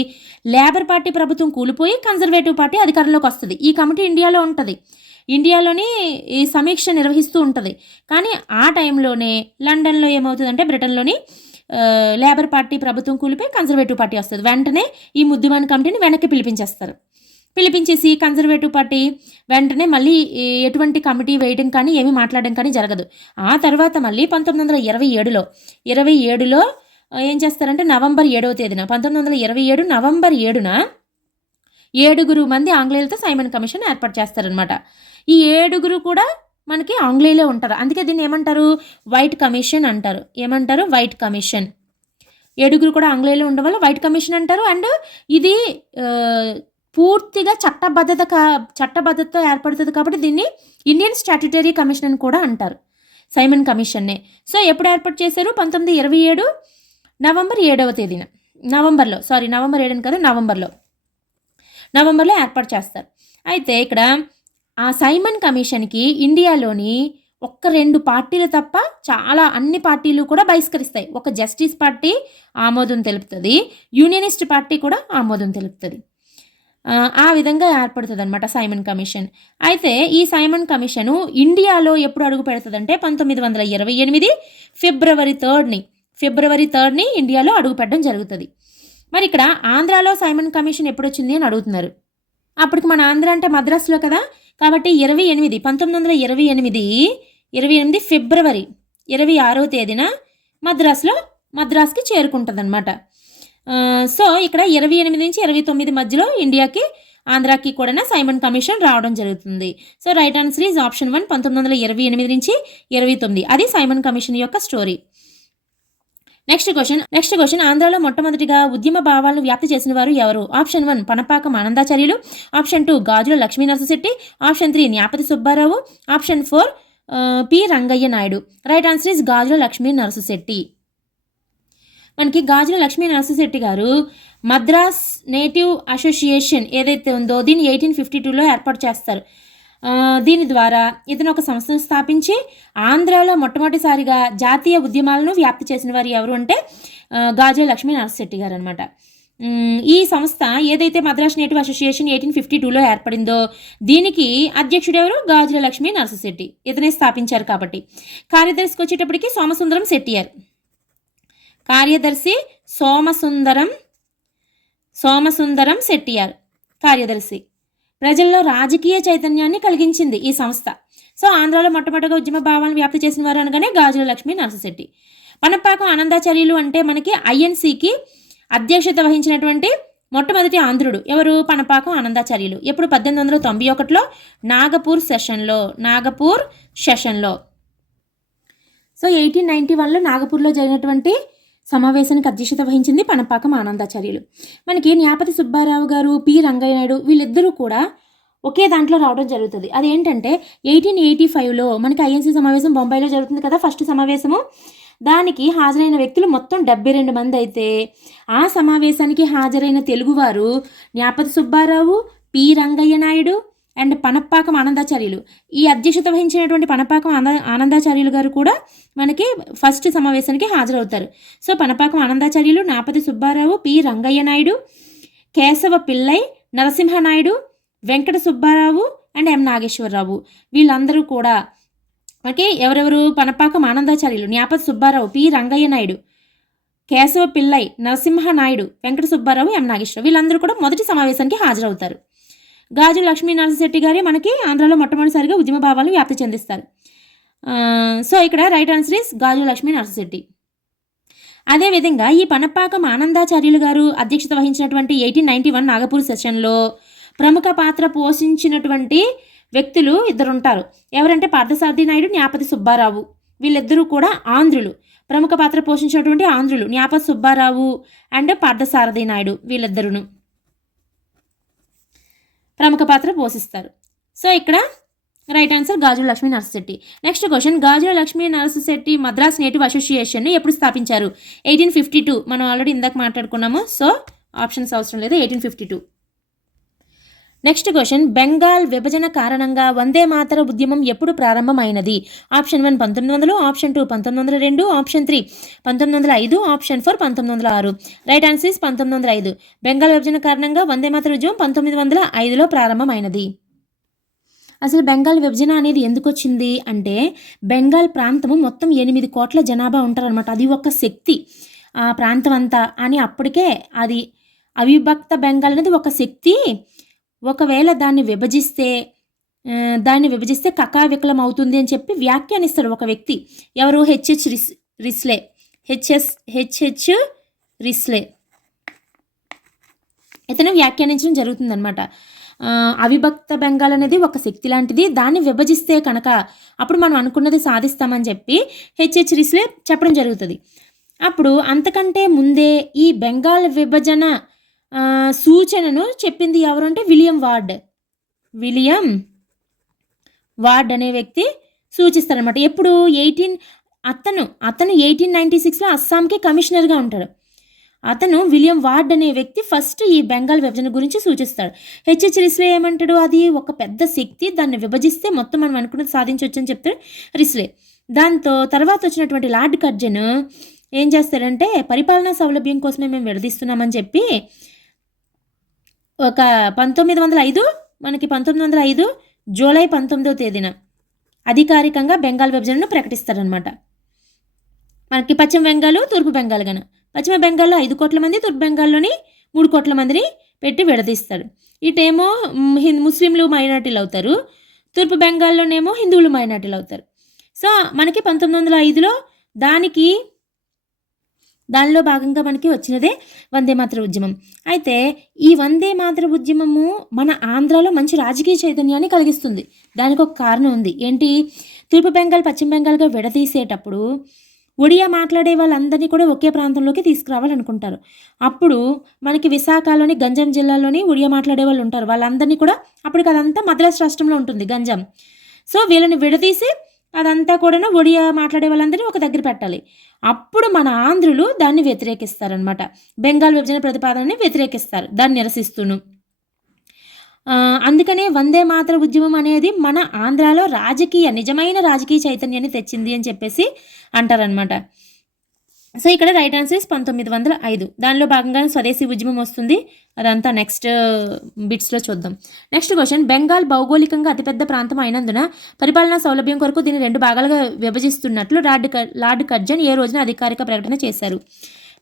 లేబర్ పార్టీ ప్రభుత్వం కూలిపోయి కన్జర్వేటివ్ పార్టీ అధికారంలోకి వస్తుంది. ఈ కమిటీ ఇండియాలో ఉంటుంది. ఇండియాలోని ఈ సమీక్ష నిర్వహిస్తూ ఉంటుంది. కానీ ఆ టైంలోనే లండన్లో ఏమవుతుందంటే బ్రిటన్లోని లేబర్ పార్టీ ప్రభుత్వం కూలిపోయి కన్జర్వేటివ్ పార్టీ వస్తుంది. వెంటనే ఈ ముద్దిమాన్ కమిటీని వెనక్కి పిలిపించేస్తారు. పిలిపించేసి కన్జర్వేటివ్ పార్టీ వెంటనే మళ్ళీ ఎటువంటి కమిటీ వేయడం కానీ ఏమీ మాట్లాడడం కానీ జరగదు. ఆ తర్వాత మళ్ళీ 1927లో ఏం చేస్తారంటే నవంబర్ 7వ తేదీన 1927 నవంబర్ 7న 7 మంది ఆంగ్లేయులతో సైమన్ కమిషన్ ఏర్పాటు చేస్తారనమాట. ఈ 7 కూడా మనకి ఆంగ్లేయులే ఉంటారు. అందుకే దీన్ని ఏమంటారు? వైట్ కమిషన్ అంటారు. ఏమంటారు? White commission. 7 కూడా ఆంగ్లేయులు ఉండడం వల్ల వైట్ కమిషన్ అంటారు. అండ్ ఇది పూర్తిగా చట్టబద్ధతతో ఏర్పడుతుంది కాబట్టి దీన్ని ఇండియన్ స్టాట్యుటరీ కమిషన్ అని కూడా అంటారు, సైమన్ కమిషన్నే. సో ఎప్పుడు ఏర్పాటు చేశారు? 1927 నవంబర్ 7వ తేదీన. నవంబర్ 7 కదా, నవంబర్లో ఏర్పాటు చేస్తారు. అయితే ఇక్కడ ఆ సైమన్ కమిషన్కి ఇండియాలోని 1-2 పార్టీలు తప్ప అన్ని పార్టీలు కూడా బహిష్కరిస్తాయి. ఒక జస్టిస్ పార్టీ ఆమోదం తెలుపుతుంది, యూనియనిస్ట్ పార్టీ కూడా ఆమోదం తెలుపుతుంది. ఆ విధంగా ఏర్పడుతుంది అనమాట సైమన్ కమిషన్. అయితే ఈ సైమన్ కమిషను ఇండియాలో ఎప్పుడు అడుగు పెడుతుందంటే 1928 ఫిబ్రవరి 3ని ఇండియాలో అడుగు పెట్టడం జరుగుతుంది. మరి ఇక్కడ ఆంధ్రాలో సైమన్ కమిషన్ ఎప్పుడు వచ్చింది అని అడుగుతున్నారు. అప్పటికి మన ఆంధ్ర అంటే మద్రాసులో కదా, కాబట్టి 1928 ఫిబ్రవరి 26వ తేదీన మద్రాస్కి చేరుకుంటుంది అనమాట. సో ఇక్కడ 28 నుంచి 29 మధ్యలో ఇండియాకి ఆంధ్రాకి కూడా సైమన్ కమిషన్ రావడం జరుగుతుంది. So right answer is option 1, 1928 నుంచి 29. అది సైమన్ కమిషన్ యొక్క స్టోరీ. నెక్స్ట్ క్వశ్చన్ ఆంధ్రాలో మొట్టమొదటిగా ఉద్యమ భావాలను వ్యాప్తి చేసిన వారు ఎవరు? Option 1 Panapakam Anandacharyulu, option 2 Gajula Lakshmi Narasasetti, option 3 Nyapathi Subbarao, option 4 P Rangayya Naidu. Right answer is Gajula Lakshmi Narasasetti. మనకి గాజుల లక్ష్మీ నరసశెట్టి గారు మద్రాస్ నేటివ్ అసోసియేషన్ ఏదైతే ఉందో దీన్ని 1852లో ఏర్పాటు చేస్తారు. దీని ద్వారా ఇతను ఒక సంస్థను స్థాపించి ఆంధ్రాలో మొట్టమొదటిసారిగా జాతీయ ఉద్యమాలను వ్యాప్తి చేసిన వారు ఎవరు అంటే గాజుల లక్ష్మీ నరసశెట్టి గారు అనమాట. ఈ సంస్థ ఏదైతే మద్రాస్ నేటివ్ అసోసియేషన్ 1852లో ఏర్పడిందో దీనికి అధ్యక్షుడు ఎవరు? గాజుల లక్ష్మీ నరసశెట్టి. ఇతనే స్థాపించారు కాబట్టి. కార్యదర్శికి వచ్చేటప్పటికి సోమసుందరం శెట్టియార్. కార్యదర్శి సోమసుందరం శెట్టియార్ కార్యదర్శి. ప్రజల్లో రాజకీయ చైతన్యాన్ని కలిగించింది ఈ సంస్థ. సో ఆంధ్రాలో మొట్టమొదటిగా ఉద్యమ భావాలను వ్యాప్తి చేసిన వారు అనగానే గాజుల లక్ష్మీ నరసశెట్టి. పనపాకం ఆనందాచార్యులు అంటే మనకి ఐఎన్సీకి అధ్యక్షత వహించినటువంటి మొట్టమొదటి ఆంధ్రుడు ఎవరు? పనపాకం ఆనందాచార్యులు. ఎప్పుడు? 1891లో నాగపూర్ సెషన్లో. సో 1891లో నాగపూర్లో జరిగినటువంటి సమావేశానికి అధ్యక్షత వహించింది పనపాకం ఆనందాచార్యులు. మనకి న్యాపతి సుబ్బారావు గారు, పి రంగయ్య నాయుడు వీళ్ళిద్దరూ కూడా ఒకే దాంట్లో రావడం జరుగుతుంది. అదేంటంటే 1885లో మనకి ఐఎన్సీ సమావేశం బొంబాయిలో జరుగుతుంది కదా, ఫస్ట్ సమావేశము. దానికి హాజరైన వ్యక్తులు మొత్తం 72 మంది అయితే ఆ సమావేశానికి హాజరైన తెలుగువారు న్యాపతి సుబ్బారావు, పి రంగయ్య నాయుడు అండ్ పనపాకం ఆనందాచార్యులు. ఈ అధ్యక్షత వహించినటువంటి పనపాకం ఆనందాచార్యులు గారు కూడా మనకి ఫస్ట్ సమావేశానికి హాజరవుతారు. So Panapakam Anandacharyulu, Nyapathi Subbarao, P Rangayya Naidu, Keshava Pillai, Narasimhanaidu, Venkata Subbarao and M Nageswararao వీళ్ళందరూ కూడా మనకి ఎవరెవరు? పనపాకం ఆనందాచార్యులు, న్యాపతి సుబ్బారావు, పి రంగయ్య నాయుడు, కేశవ పిల్లై, నరసింహనాయుడు, వెంకట సుబ్బారావు, ఎం నాగేశ్వరరావు వీళ్ళందరూ కూడా మొదటి సమావేశానికి హాజరవుతారు. గాజుల లక్ష్మీ నరసశెట్టి గారి మనకి ఆంధ్రాలో మొట్టమొదటిసారిగా ఉద్యమ భావాలను వ్యాప్తి చెందిస్తారు. సో ఇక్కడ రైట్ ఆన్సర్ ఇస్ గాజుల లక్ష్మీ నరసశెట్టి. అదేవిధంగా ఈ పనపాకం ఆనందాచార్యులు గారు అధ్యక్షత వహించినటువంటి 1891 నాగపూర్ సెషన్లో ప్రముఖ పాత్ర పోషించినటువంటి వ్యక్తులు ఇద్దరు ఉంటారు. ఎవరంటే పార్థసారథి నాయుడు, న్యాపతి సుబ్బారావు. వీళ్ళిద్దరూ కూడా ఆంధ్రులు. ప్రముఖ పాత్ర పోషించినటువంటి ఆంధ్రులు న్యాపతి సుబ్బారావు అండ్ పార్థసారథి నాయుడు వీళ్ళిద్దరును ప్రముఖ పాత్ర పోషిస్తారు. సో ఇక్కడ రైట్ ఆన్సర్ గాజుల లక్ష్మీ నరసశెట్టి. నెక్స్ట్ క్వశ్చన్, గాజుల లక్ష్మీ నరసశెట్టి మద్రాస్ నేటివ్ అసోసియేషన్ని ఎప్పుడు స్థాపించారు? 1852. మనం ఆల్రెడీ ఇందాక మాట్లాడుకున్నాము, సో ఆప్షన్స్ అవసరం లేదు, 1852. నెక్స్ట్ క్వశ్చన్, బెంగాల్ విభజన కారణంగా వందే మాతర ఉద్యమం ఎప్పుడు ప్రారంభమైనది? Option 1 1900, option 2 1902, option 3 1905, option 4 1906. Right answer is 1905. Bengal విభజన కారణంగా వందే మాతర ఉద్యమం 1905లో ప్రారంభమైనది. అసలు బెంగాల్ విభజన అనేది ఎందుకు వచ్చింది అంటే బెంగాల్ ప్రాంతము మొత్తం 8 కోట్ల జనాభా ఉంటారనమాట. అది ఒక శక్తి ఆ ప్రాంతం అంతా అని అప్పటికే అది అవిభక్త బెంగాల్ అనేది ఒక శక్తి ఒకవేళ దాన్ని విభజిస్తే కకావికలం అవుతుంది అని చెప్పి వ్యాఖ్యానిస్తాడు ఒక వ్యక్తి. ఎవరు? రిస్లే. హెచ్హెచ్ రిస్లే ఇతను వ్యాఖ్యానించడం జరుగుతుందన్నమాట. అవిభక్త బెంగాల్ అనేది ఒక శక్తి లాంటిది, దాన్ని విభజిస్తే కనుక అప్పుడు మనం అనుకున్నది సాధిస్తామని చెప్పి హెచ్హెచ్ రిస్లే చెప్పడం జరుగుతుంది. అప్పుడు అంతకంటే ముందే ఈ బెంగాల్ విభజన సూచనను చెప్పింది ఎవరు అంటే విలియం వార్డ్ అనే వ్యక్తి సూచిస్తారనమాట. ఎప్పుడు అతను 1896లో అస్సాంకి కమిషనర్గా ఉంటాడు. అతను విలియం వార్డ్ అనే వ్యక్తి ఫస్ట్ ఈ బెంగాల్ విభజన గురించి సూచిస్తాడు. హెచ్హెచ్ రిస్లే ఏమంటాడు? అది ఒక పెద్ద శక్తి, దాన్ని విభజిస్తే మొత్తం మనం అనుకున్నది సాధించవచ్చు అని చెప్తాడు రిస్లే. దాంతో తర్వాత వచ్చినటువంటి లార్డ్ కర్జన్ ఏం చేస్తాడంటే పరిపాలనా సౌలభ్యం కోసమే మేము విడదీస్తున్నామని చెప్పి ఒక 1905 జూలై 19వ తేదీన అధికారికంగా బెంగాల్ విభజనను ప్రకటిస్తారనమాట. మనకి పశ్చిమ బెంగాల్, తూర్పు బెంగాల్ గన. పశ్చిమ బెంగాల్లో 5 కోట్ల మంది, తూర్పు బెంగాల్లోని 3 కోట్ల మందిని పెట్టి విడదీస్తాడు. ఇటేమో ముస్లింలు మైనార్టీలు అవుతారు, తూర్పు బెంగాల్లోనేమో హిందువులు మైనార్టీలు అవుతారు. సో మనకి 1905లో దానిలో భాగంగా మనకి వచ్చినదే వందే మాతర ఉద్యమం. అయితే ఈ వందే మాతర ఉద్యమము మన ఆంధ్రాలో మంచి రాజకీయ చైతన్యాన్ని కలిగిస్తుంది. దానికి ఒక కారణం ఉంది. ఏంటి? తూర్పు బెంగాల్ పశ్చిమ బెంగాల్గా విడదీసేటప్పుడు ఒడియా మాట్లాడే వాళ్ళందరినీ కూడా ఒకే ప్రాంతంలోకి తీసుకురావాలనుకుంటారు. అప్పుడు మనకి విశాఖలోని గంజాం జిల్లాలోని ఒడియా మాట్లాడే వాళ్ళు ఉంటారు. వాళ్ళందరినీ కూడా అప్పటికి అదంతా మద్రాసు రాష్ట్రంలో ఉంటుంది గంజాం. సో వీళ్ళని విడదీసి అదంతా కూడా ఒడియా మాట్లాడే వాళ్ళందరినీ ఒక దగ్గర పెట్టాలి. అప్పుడు మన ఆంధ్రులు దాన్ని వ్యతిరేకిస్తారనమాట. బెంగాల్ విభజన ప్రతిపాదనని వ్యతిరేకిస్తారు, దాన్ని నిరసిస్తూను. అందుకనే వందే మాతర ఉద్యమం అనేది మన ఆంధ్రాలో నిజమైన రాజకీయ చైతన్యాన్ని తెచ్చింది అని చెప్పేసి అంటారనమాట. సో ఇక్కడ రైట్ ఆన్సర్ 1905. దానిలో భాగంగానే స్వదేశీ ఉద్యమం వస్తుంది. అదంతా నెక్స్ట్ బిట్స్లో చూద్దాం. నెక్స్ట్ క్వశ్చన్, బెంగాల్ భౌగోళికంగా అతిపెద్ద ప్రాంతం అయినందున పరిపాలనా సౌలభ్యం కొరకు దీన్ని 2 భాగాలుగా విభజిస్తున్నట్లు లార్డ్ కర్జన్ ఏ రోజున అధికారిక ప్రకటన చేశారు?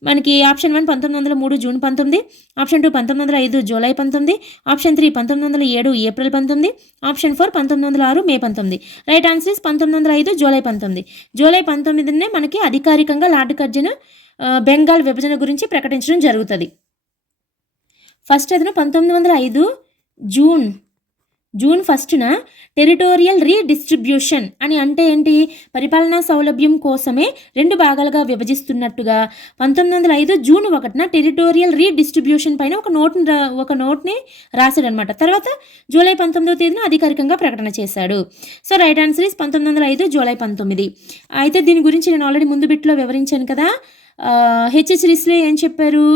మనకి option 1 1903 June 19, option 2 1905 July 19, option 3 1907 April 19, option 4 1906 మే 19. Right answer 1905 July 19. జూలై 19నే మనకి అధికారికంగా లార్డ్ కర్జన్ బెంగాల్ విభజన గురించి ప్రకటించడం జరుగుతుంది. ఫస్ట్ అతను 1905 జూన్ 1న టెరిటోరియల్ రీడిస్ట్రిబ్యూషన్ అని అంటే ఏంటి? పరిపాలనా సౌలభ్యం కోసమే 2 భాగాలుగా విభజిస్తున్నట్టుగా 1905 జూన్ 1న టెరిటోరియల్ రీడిస్ట్రిబ్యూషన్ పైన ఒక నోట్ని రాశాడనమాట. తర్వాత జూలై 19వ తేదీన అధికారికంగా ప్రకటన చేశాడు. So right answer 1905 July 19. అయితే దీని గురించి నేను ఆల్రెడీ ముందు బిట్లో వివరించాను కదా. హెచ్హెచ్ రిస్లే ఏం చెప్పారు?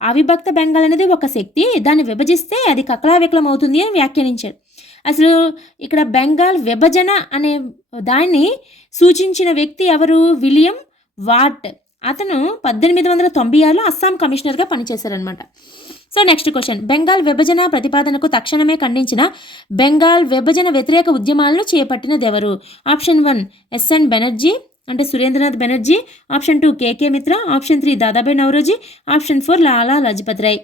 అవిభక్త బెంగాల్ అనేది ఒక శక్తి, దాన్ని విభజిస్తే అది కకలావికలం అవుతుంది అని వ్యాఖ్యానించాడు. అసలు ఇక్కడ బెంగాల్ విభజన అనే దాన్ని సూచించిన వ్యక్తి ఎవరు? William ward. అతను 1896లో అస్సాం కమిషనర్గా పనిచేశారనమాట. సో నెక్స్ట్ క్వశ్చన్, బెంగాల్ విభజన ప్రతిపాదనకు తక్షణమే ఖండించిన బెంగాల్ విభజన వ్యతిరేక ఉద్యమాలను చేపట్టినదెవరు? ఆప్షన్ 1 ఎస్ఎన్ బెనర్జీ అంటే Surendranath Banerjee, option 2 KK Mitra, option 3 Dadabhai Naoroji, option 4 Lala Lajpat Rai.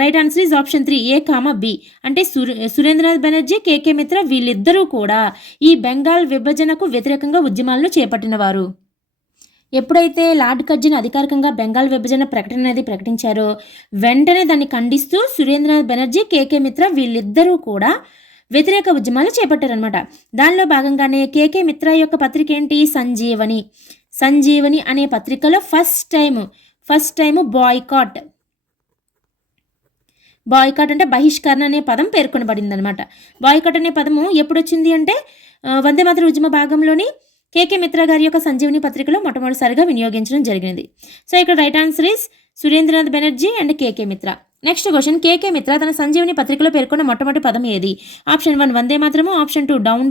Right answer is option 3 A, B. అంటే సురేంద్రనాథ్ బెనర్జీ, కేకే మిత్ర వీళ్ళిద్దరూ కూడా ఈ బెంగాల్ విభజనకు వ్యతిరేకంగా ఉద్యమాలను చేపట్టినవారు. ఎప్పుడైతే లార్డ్ కర్జన్ అధికారికంగా బెంగాల్ విభజన ప్రకటన అనేది ప్రకటించారో వెంటనే దాన్ని ఖండిస్తూ సురేంద్రనాథ్ బెనర్జీ, కేకే మిత్ర వీళ్ళిద్దరూ కూడా వ్యతిరేక ఉద్యమాలు చేపట్టారనమాట. దానిలో భాగంగానే కేకే మిత్ర యొక్క పత్రిక ఏంటి? సంజీవని అనే పత్రికలో ఫస్ట్ టైం బాయ్కాట్ అంటే బహిష్కరణ అనే పదం పేర్కొనబడింది అనమాట. బాయ్కాట్ అనే పదము ఎప్పుడు వచ్చింది అంటే వందే మాతర ఉద్యమ భాగంలోని కేకే మిత్ర గారి యొక్క సంజీవని పత్రికలో మొట్టమొదటిసారిగా వినియోగించడం జరిగినది. సో ఇక్కడ right answer is Surendranath Banerjee and K K Mitra. Next question, కేకే మిత్ర తన సంజీవని పత్రికలో పేర్కొన్న మొట్టమొదటి పదం ఏది? ఆప్షన్ 1 వందే మాతరము, option 2 down,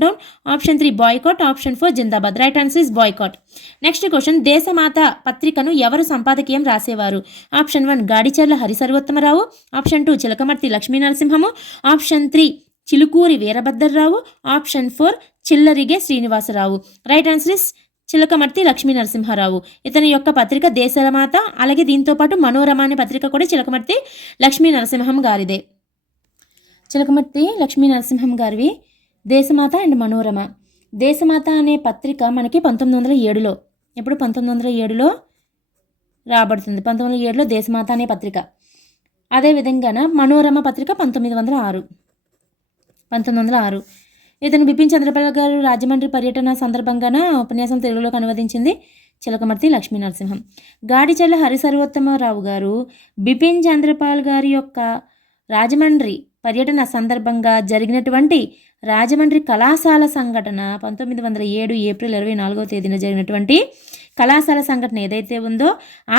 option 3 boycott, option 4 జిందాబాద్. Right answer is boycott. Next question, Deshamata పత్రికను ఎవరు సంపాదకీయం రాసేవారు? Option 1 Gadicharla Harisarvottamarao, option 2 Chilakamarthi Lakshmi Narasimham, option 3 Chilukuri Veerabhadrarao, option 4 Chillarige Srinivasarao. Right answer is Chilakamarthi Lakshmi Narasimharao. ఇతని యొక్క పత్రిక దేశమాత, అలాగే దీంతో పాటు మనోరమ అనే పత్రిక కూడా చిలకమర్తి లక్ష్మీ నరసింహం గారిదే. చిలకమర్తి లక్ష్మీ నరసింహం గారివి దేశమాత అండ్ మనోరమ. దేశమాత అనే పత్రిక మనకి 1907లో, ఎప్పుడు 1907లో రాబడుతుంది. 1907లో దేశమాత అనే పత్రిక. అదేవిధంగా మనోరమ పత్రిక 1906. ఇతను బిపిన్ చంద్రపాల్ గారు రాజమండ్రి పర్యటన సందర్భంగాన ఉపన్యాసం తెలుగులోకి అనువదించింది చిలకమర్తి లక్ష్మీ నరసింహం. గాడిచర్ల హరిసర్వోత్తమరావు గారు బిపిన్ చంద్రపాల్ గారి యొక్క రాజమండ్రి పర్యటన సందర్భంగా జరిగినటువంటి రాజమండ్రి కళాశాల సంఘటన 1907 ఏప్రిల్ 24వ తేదీన జరిగినటువంటి కళాశాల సంఘటన ఏదైతే ఉందో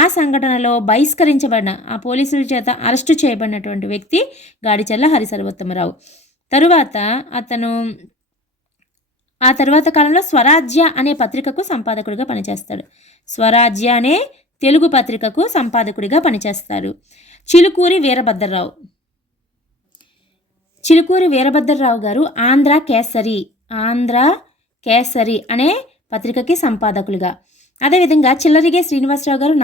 ఆ సంఘటనలో బహిష్కరించబడిన ఆ పోలీసుల చేత అరెస్టు చేయబడినటువంటి వ్యక్తి గాడిచర్ల హరిసర్వోత్తమరావు. ఆ తర్వాత కాలంలో స్వరాజ్య అనే పత్రికకు సంపాదకుడిగా పనిచేస్తాడు. స్వరాజ్య అనే తెలుగు పత్రికకు సంపాదకుడిగా పనిచేస్తారు. చిలుకూరి వీరభద్రరావు గారు ఆంధ్ర కేసరి అనే పత్రికకి సంపాదకులుగా. అదేవిధంగా చిల్లరిగే శ్రీనివాసరావు గారు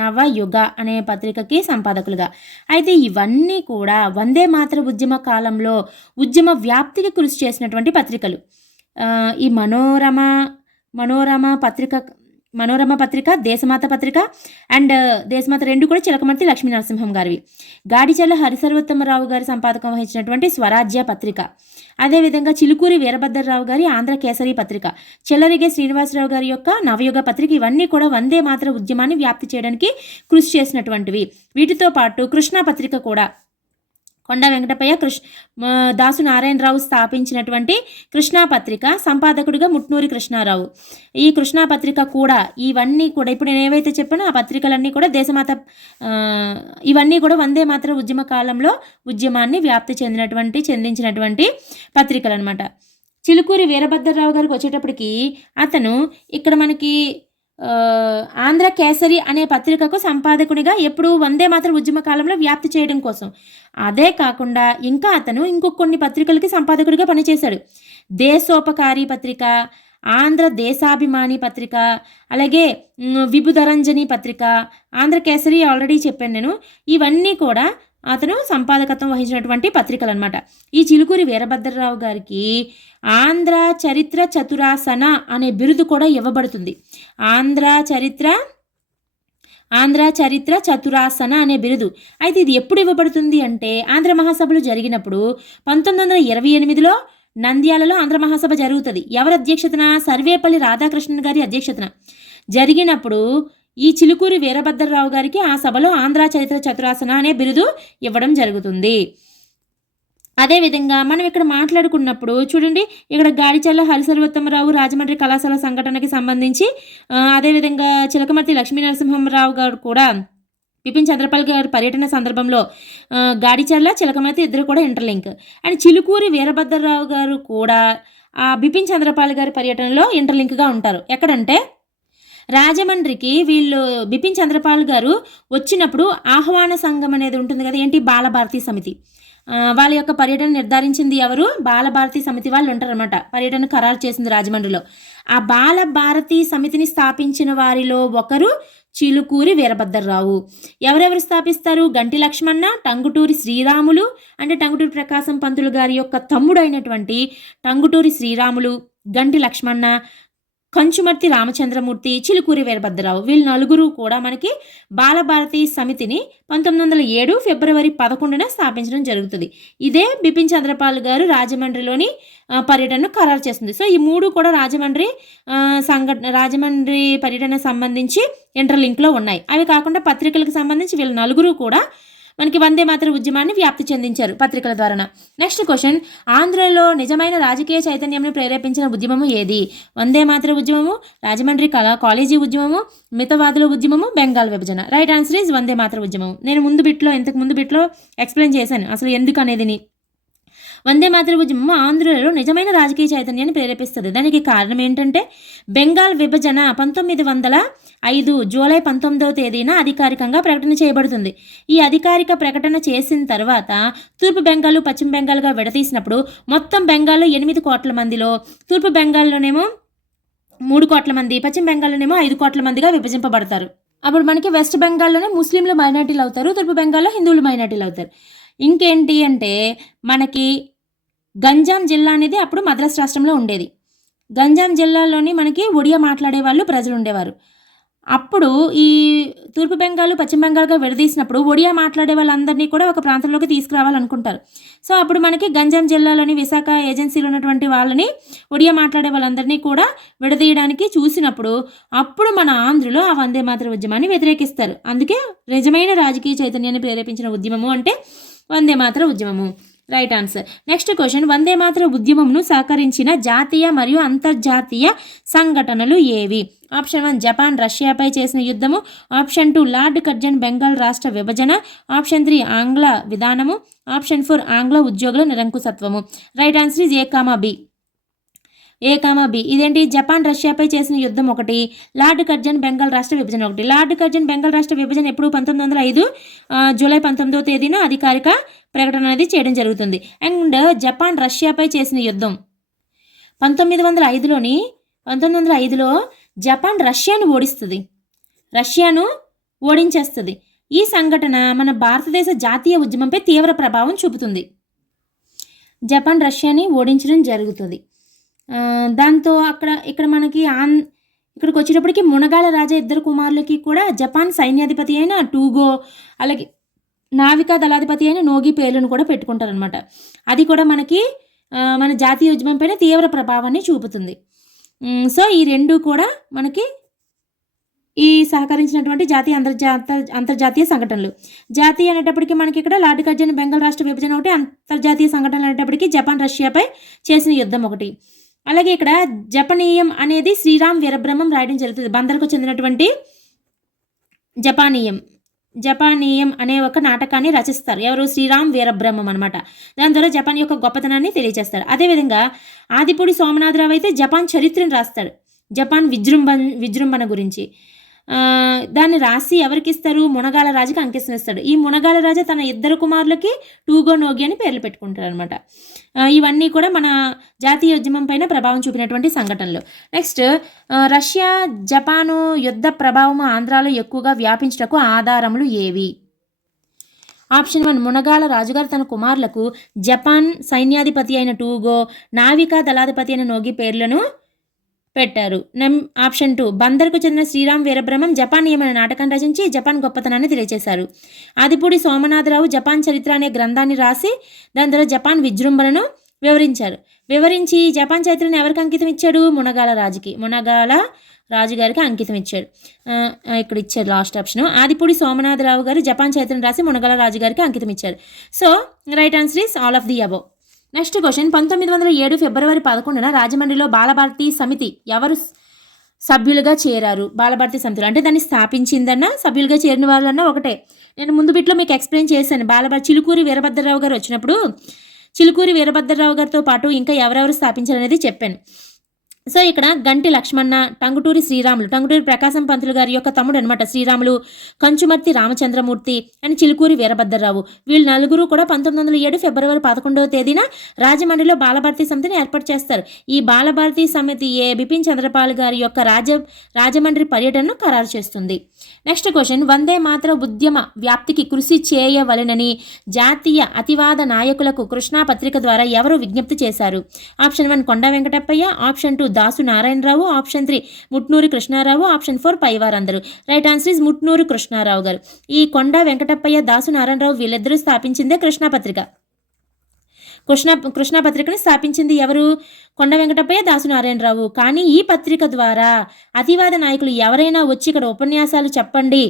నవయుగ అనే పత్రికకి సంపాదకులుగా. అయితే ఇవన్నీ కూడా వందే మాతర ఉద్యమ కాలంలో ఉద్యమ వ్యాప్తికి కృషి చేసినటువంటి పత్రికలు. ఈ మనోరమ పత్రిక, దేశమాత పత్రిక అండ్ దేశమాత రెండు కూడా చిలకమర్తి లక్ష్మీ నరసింహం గారివి. గాడిచర్ల హరిసర్వోత్తమరావు గారి సంపాదకం వహించినటువంటి స్వరాజ్య పత్రిక. అదేవిధంగా చిలుకూరి వీరభద్రరావు గారి ఆంధ్ర కేసరి పత్రిక, చెల్లరిగే శ్రీనివాసరావు గారి యొక్క నవయుగ పత్రిక, ఇవన్నీ కూడా వందే మాతర ఉద్యమాన్ని వ్యాప్తి చేయడానికి కృషి చేసినటువంటివి. వీటితో పాటు కృష్ణా పత్రిక కూడా కొండ వెంకటపయ్య దాసు నారాయణరావు స్థాపించినటువంటి కృష్ణా పత్రిక, సంపాదకుడిగా ముట్నూరి కృష్ణారావు. ఈ కృష్ణా పత్రిక కూడా, ఇవన్నీ కూడా ఇప్పుడు నేను ఏవైతే చెప్పానో ఆ పత్రికలన్నీ కూడా ఇవన్నీ కూడా వందే మాతర ఉద్యమ కాలంలో ఉద్యమాన్ని వ్యాప్తి చెందించినటువంటి పత్రికలు అనమాట. చిలుకూరి వీరభద్రరావు గారికి వచ్చేటప్పటికి అతను ఇక్కడ మనకి ఆంధ్ర కేసరి అనే పత్రికకు సంపాదకునిగా ఎప్పుడు వందే మాతర ఉద్యమ కాలంలో వ్యాప్తి చేయడం కోసం. అదే కాకుండా ఇంకా అతను కొన్ని పత్రికలకి సంపాదకుడిగా పనిచేశాడు. దేశోపకారి పత్రిక, ఆంధ్ర దేశాభిమాని పత్రిక, అలాగే విభుధరంజని పత్రిక, ఆంధ్ర కేసరి ఆల్రెడీ చెప్పాను నేను. ఇవన్నీ కూడా అతను సంపాదకత్వం వహించినటువంటి పత్రికలు అనమాట. ఈ చిలుకూరి వీరభద్రరావు గారికి ఆంధ్ర చరిత్ర చతురాసన అనే బిరుదు కూడా ఇవ్వబడుతుంది. ఆంధ్ర చరిత్ర చతురాసన అనే బిరుదు. అయితే ఇది ఎప్పుడు ఇవ్వబడుతుంది అంటే ఆంధ్ర మహాసభలు జరిగినప్పుడు 1928లో నంద్యాలలో ఆంధ్ర మహాసభ జరుగుతుంది. ఎవరి అధ్యక్షతన? సర్వేపల్లి రాధాకృష్ణన్ గారి అధ్యక్షతన జరిగినప్పుడు ఈ చిలుకూరి వీరభద్రరావు గారికి ఆ సభలో ఆంధ్ర చరిత్ర చతురాసన అనే బిరుదు ఇవ్వడం జరుగుతుంది. అదేవిధంగా మనం ఇక్కడ మాట్లాడుకున్నప్పుడు చూడండి, ఇక్కడ గాడిచర్ల హరిసర్వోత్తమరావు రాజమండ్రి కళాశాల సంఘటనకి సంబంధించి, అదేవిధంగా చిలకమర్తి లక్ష్మీ నరసింహరావు గారు కూడా బిపిన్ చంద్రపాల్ గారి పర్యటన సందర్భంలో గాడిచర్ల, చిలకమర్తి ఇద్దరు కూడా ఇంటర్లింక్. అండ్ చిలుకూరి వీరభద్రరావు గారు కూడా బిపిన్ చంద్రపాల్ గారి పర్యటనలో ఇంటర్లింక్గా ఉంటారు. ఎక్కడంటే రాజమండ్రికి వీళ్ళు బిపిన్ చంద్రపాల్ గారు వచ్చినప్పుడు ఆహ్వాన సంఘం అనేది ఉంటుంది కదా, ఏంటి, బాలభారతీ సమితి. వాళ్ళ యొక్క పర్యటన నిర్ధారించింది ఎవరు? బాలభారతీ సమితి వాళ్ళు ఉంటారన్నమాట. పర్యటన ఖరారు చేసింది రాజమండ్రిలో. ఆ బాలభారతీ సమితిని స్థాపించిన వారిలో ఒకరు చిలుకూరి వీరభద్రరావు. ఎవరెవరు స్థాపిస్తారు? గంటి లక్ష్మణ, టంగుటూరి శ్రీరాములు, అంటే టంగుటూరి ప్రకాశం పంతులు గారి యొక్క తమ్ముడు అయినటువంటి టంగుటూరి శ్రీరాములు, గంటి లక్ష్మణ, కంచుమర్తి రామచంద్రమూర్తి, చిలుకూరి వీరభద్రరావు, వీళ్ళు నలుగురు కూడా మనకి బాలభారతీ సమితిని 1907 ఫిబ్రవరి 11న స్థాపించడం జరుగుతుంది. ఇదే బిపిన్ చంద్రపాల్ గారు రాజమండ్రిలోని పర్యటనను ఖరారు చేస్తుంది. సో ఈ మూడు కూడా రాజమండ్రి పర్యటన సంబంధించి ఇంటర్లింక్లో ఉన్నాయి. అవి కాకుండా పత్రికలకు సంబంధించి వీళ్ళు నలుగురు కూడా మనకి వందే మాతర ఉద్యమాన్ని వ్యాప్తి చెందించారు పత్రికల ద్వారా. నెక్స్ట్ క్వశ్చన్, ఆంధ్రలో నిజమైన రాజకీయ చైతన్యంని ప్రేరేపించిన ఉద్యమము ఏది? వందే మాతర ఉద్యమము, రాజమండ్రి కాలేజీ ఉద్యమము, మితవాదుల ఉద్యమము, బెంగాల్ విభజన. రైట్ ఆన్సర్ ఈజ్ వందే మాతర ఉద్యమం. నేను ఇంతకు ముందు బిట్లో ఎక్స్ప్లెయిన్ చేశాను అసలు ఎందుకు అనేదిని. వందే మాతర ఉద్యమం ఆంధ్రలో నిజమైన రాజకీయ చైతన్యాన్ని ప్రేరేపిస్తుంది. దానికి కారణం ఏంటంటే బెంగాల్ విభజన 1905 జూలై 19వ తేదీన అధికారికంగా ప్రకటన చేయబడుతుంది. ఈ అధికారిక ప్రకటన చేసిన తర్వాత తూర్పు బెంగాల్, పశ్చిమ బెంగాల్గా విడతీసినప్పుడు మొత్తం బెంగాల్లో 8 కోట్ల మందిలో, తూర్పు బెంగాల్లోనేమో 3 కోట్ల మంది, పశ్చిమ బెంగాల్లోనేమో 5 కోట్ల మందిగా విభజింపబడతారు. అప్పుడు మనకి వెస్ట్ బెంగాల్లోనే ముస్లింలు మైనార్టీలు అవుతారు, తూర్పు బెంగాల్లో హిందువులు మైనార్టీలు అవుతారు. ఇంకేంటి అంటే మనకి గంజాం జిల్లా అనేది అప్పుడు మద్రాసు రాష్ట్రంలో ఉండేది. గంజాం జిల్లాలోని మనకి ఒడియా మాట్లాడే వాళ్ళు ప్రజలు ఉండేవారు. అప్పుడు ఈ తూర్పు బెంగాల్, పశ్చిమ బెంగాల్‌గా విడదీసినప్పుడు ఒడియా మాట్లాడే వాళ్ళందరినీ కూడా ఒక ప్రాంతంలోకి తీసుకురావాలనుకుంటారు. సో, అప్పుడు మనకి గంజాం జిల్లాలోని విశాఖ ఏజెన్సీలో ఉన్నటువంటి వాళ్ళని, ఒడియా మాట్లాడే వాళ్ళందరినీ కూడా విడదీయడానికి చూసినప్పుడు, అప్పుడు మన ఆంధ్రులు ఆ వందే మాతర ఉద్యమాన్ని వ్యతిరేకిస్తారు. అందుకే నిజమైన రాజకీయ చైతన్యాన్ని ప్రేరేపించిన ఉద్యమము అంటే వందే మాతర ఉద్యమము. Right answer. నెక్స్ట్ క్వశ్చన్, వందే మాతర ఉద్యమంను సహకరించిన జాతీయ మరియు అంతర్జాతీయ సంఘటనలు ఏవి? ఆప్షన్ 1 జపాన్ రష్యాపై చేసిన యుద్ధము, ఆప్షన్ 2 లార్డ్ కర్జన్ బెంగాల్ రాష్ట్ర విభజన, ఆప్షన్ 3 ఆంగ్ల విధానము, ఆప్షన్ 4 ఆంగ్ల ఉద్యోగుల నిరంకుశత్వము. Right answer is A, B. ఇదేంటి? జపాన్ రష్యాపై చేసిన యుద్ధం ఒకటి, లార్డ్ కర్జన్ బెంగాల్ రాష్ట్ర విభజన ఒకటి. లార్డ్ కర్జన్ బెంగాల్ రాష్ట్ర విభజన ఎప్పుడు? 1905 జూలై 19వ తేదీన అధికారిక ప్రకటన అనేది చేయడం జరుగుతుంది. అండ్ జపాన్ రష్యాపై చేసిన యుద్ధం 1905లో జపాన్ రష్యాను ఓడిస్తుంది, రష్యాను ఓడించేస్తుంది. ఈ సంఘటన మన భారతదేశ జాతీయ ఉద్యమంపై తీవ్ర ప్రభావం చూపుతుంది. జపాన్ రష్యాని ఓడించడం జరుగుతుంది. దాంతో ఇక్కడ మనకి ఇక్కడికి వచ్చేటప్పటికి మునగాల రాజా ఇద్దరు కుమారులకి కూడా జపాన్ సైన్యాధిపతి అయిన టూగో, అలాగే నావికా దళాధిపతి అయిన నోగి పేర్లను కూడా పెట్టుకుంటారనమాట. అది కూడా మనకి మన జాతీయ ఉద్యమం పైన తీవ్ర ప్రభావాన్ని చూపుతుంది. సో ఈ రెండు కూడా మనకి ఈ సహకరించినటువంటి జాతీయ అంతర్జాతీయ సంఘటనలు. జాతీయ అనేటప్పటికీ మనకి ఇక్కడ లార్డ్ కర్జన్ బెంగాల్ రాష్ట్ర విభజన ఒకటి, అంతర్జాతీయ సంఘటనలు అనేటప్పటికీ జపాన్ రష్యాపై చేసిన యుద్ధం ఒకటి. అలాగే ఇక్కడ జపనీయం అనేది శ్రీరామ్ వీరబ్రహ్మం రాయడం జరుగుతుంది. బందర్కు చెందినటువంటి జపానీయం అనే ఒక నాటకాన్ని రచిస్తారు. ఎవరు? శ్రీరామ్ వీరబ్రహ్మం అనమాట. దాని ద్వారా జపాన్ యొక్క గొప్పతనాన్ని తెలియజేస్తారు. అదేవిధంగా ఆదిపూడి సోమనాథరావు అయితే జపాన్ చరిత్రను రాస్తాడు, జపాన్ విజృంభణ గురించి. దాన్ని రాసి ఎవరికి ఇస్తారు? మునగాల రాజుకి అంకితం ఇస్తాడు. ఈ మునగాల రాజు తన ఇద్దరు కుమారులకి టూగో, నోగి అని పేర్లు పెట్టుకుంటారు అనమాట. ఇవన్నీ కూడా మన జాతీయ ఉద్యమం పైన ప్రభావం చూపినటువంటి సంఘటనలు. నెక్స్ట్, రష్యా జపాను యుద్ధ ప్రభావం ఆంధ్రాలో ఎక్కువగా వ్యాపించటకు ఆధారములు ఏవి? ఆప్షన్ 1 మునగాల రాజుగారు తన కుమారులకు జపాన్ సైన్యాధిపతి అయిన టూగో, నావికా దళాధిపతి అయిన నోగి పేర్లను పెట్టారు. ఆప్షన్ 2 బందర్కు చెందిన శ్రీరామ్ వీరబ్రహ్మం జపానీయం అనే నాటకం రచించి జపాన్ గొప్పతనాన్ని తెలియజేశారు. ఆదిపూడి సోమనాథరావు జపాన్ చరిత్ర అనే గ్రంథాన్ని రాసి దాని ద్వారా జపాన్ విజృంభణను వివరించి జపాన్ చరిత్రను ఎవరికి అంకితం ఇచ్చాడు? మునగాల రాజుగారికి అంకితం ఇచ్చాడు. ఇక్కడ ఇచ్చారు లాస్ట్ ఆప్షన్. ఆదిపూడి సోమనాథరావు గారు జపాన్ చరిత్రను రాసి మునగాల రాజుగారికి అంకితం ఇచ్చారు. So right answer is all of the above. Next question, 1907 ఫిబ్రవరి 11న రాజమండ్రిలో బాలభారతి సమితి ఎవరు సభ్యులుగా చేరారు? బాలభారతి సమితిలో అంటే దాన్ని స్థాపించిందన్నా సభ్యులుగా చేరిన వాళ్ళన్నా ఒకటే. నేను ముందు బిట్లో మీకు ఎక్స్ప్లెయిన్ చేశాను. చిలుకూరి వీరభద్రరావు గారు వచ్చినప్పుడు చిలుకూరి వీరభద్రరావు గారితో పాటు ఇంకా ఎవరెవరు స్థాపించారనేది చెప్పాను. సో ఇక్కడ గంటి లక్ష్మణ, టంగుటూరి శ్రీరాములు, టంగుటూరి ప్రకాశం పంతులు గారి యొక్క తమ్ముడు అనమాట శ్రీరాములు, కంచుమర్తి రామచంద్రమూర్తి అండ్ చిలుకూరి వీరభద్రరావు, వీళ్ళు నలుగురు కూడా 1907 ఫిబ్రవరి 11వ తేదీన రాజమండ్రిలో బాలభారతి సమితిని ఏర్పాటు చేస్తారు. ఈ బాలభారతి సమితి బిపిన్ చంద్రపాల్ గారి యొక్క రాజమండ్రి పర్యటనను ఖరారు చేస్తుంది. నెక్స్ట్ క్వశ్చన్, వందే మాతర ఉద్యమ వ్యాప్తికి కృషి చేయవలెనని జాతీయ అతివాద నాయకులకు కృష్ణా పత్రిక ద్వారా ఎవరు విజ్ఞప్తి చేశారు? Option 1 Konda Venkatappayya, option 2 Dasu Narayanarao, option 3 Mutnuri Krishnarao, option 4 పైవారందరూ. Right answer is Mutnuri Krishnarao గారు. ఈ కొండా వెంకటప్పయ్య, దాసు నారాయణరావు వీళ్ళిద్దరూ స్థాపించిందే కృష్ణా పత్రిక. కృష్ణా పత్రికను స్థాపించింది ఎవరు? కొండ వెంకటప్పయ్య, దాసు నారాయణరావు. కానీ ఈ పత్రిక ద్వారా అతివాద నాయకులు ఎవరైనా వచ్చి ఇక్కడ ఉపన్యాసాలు చెప్పండి,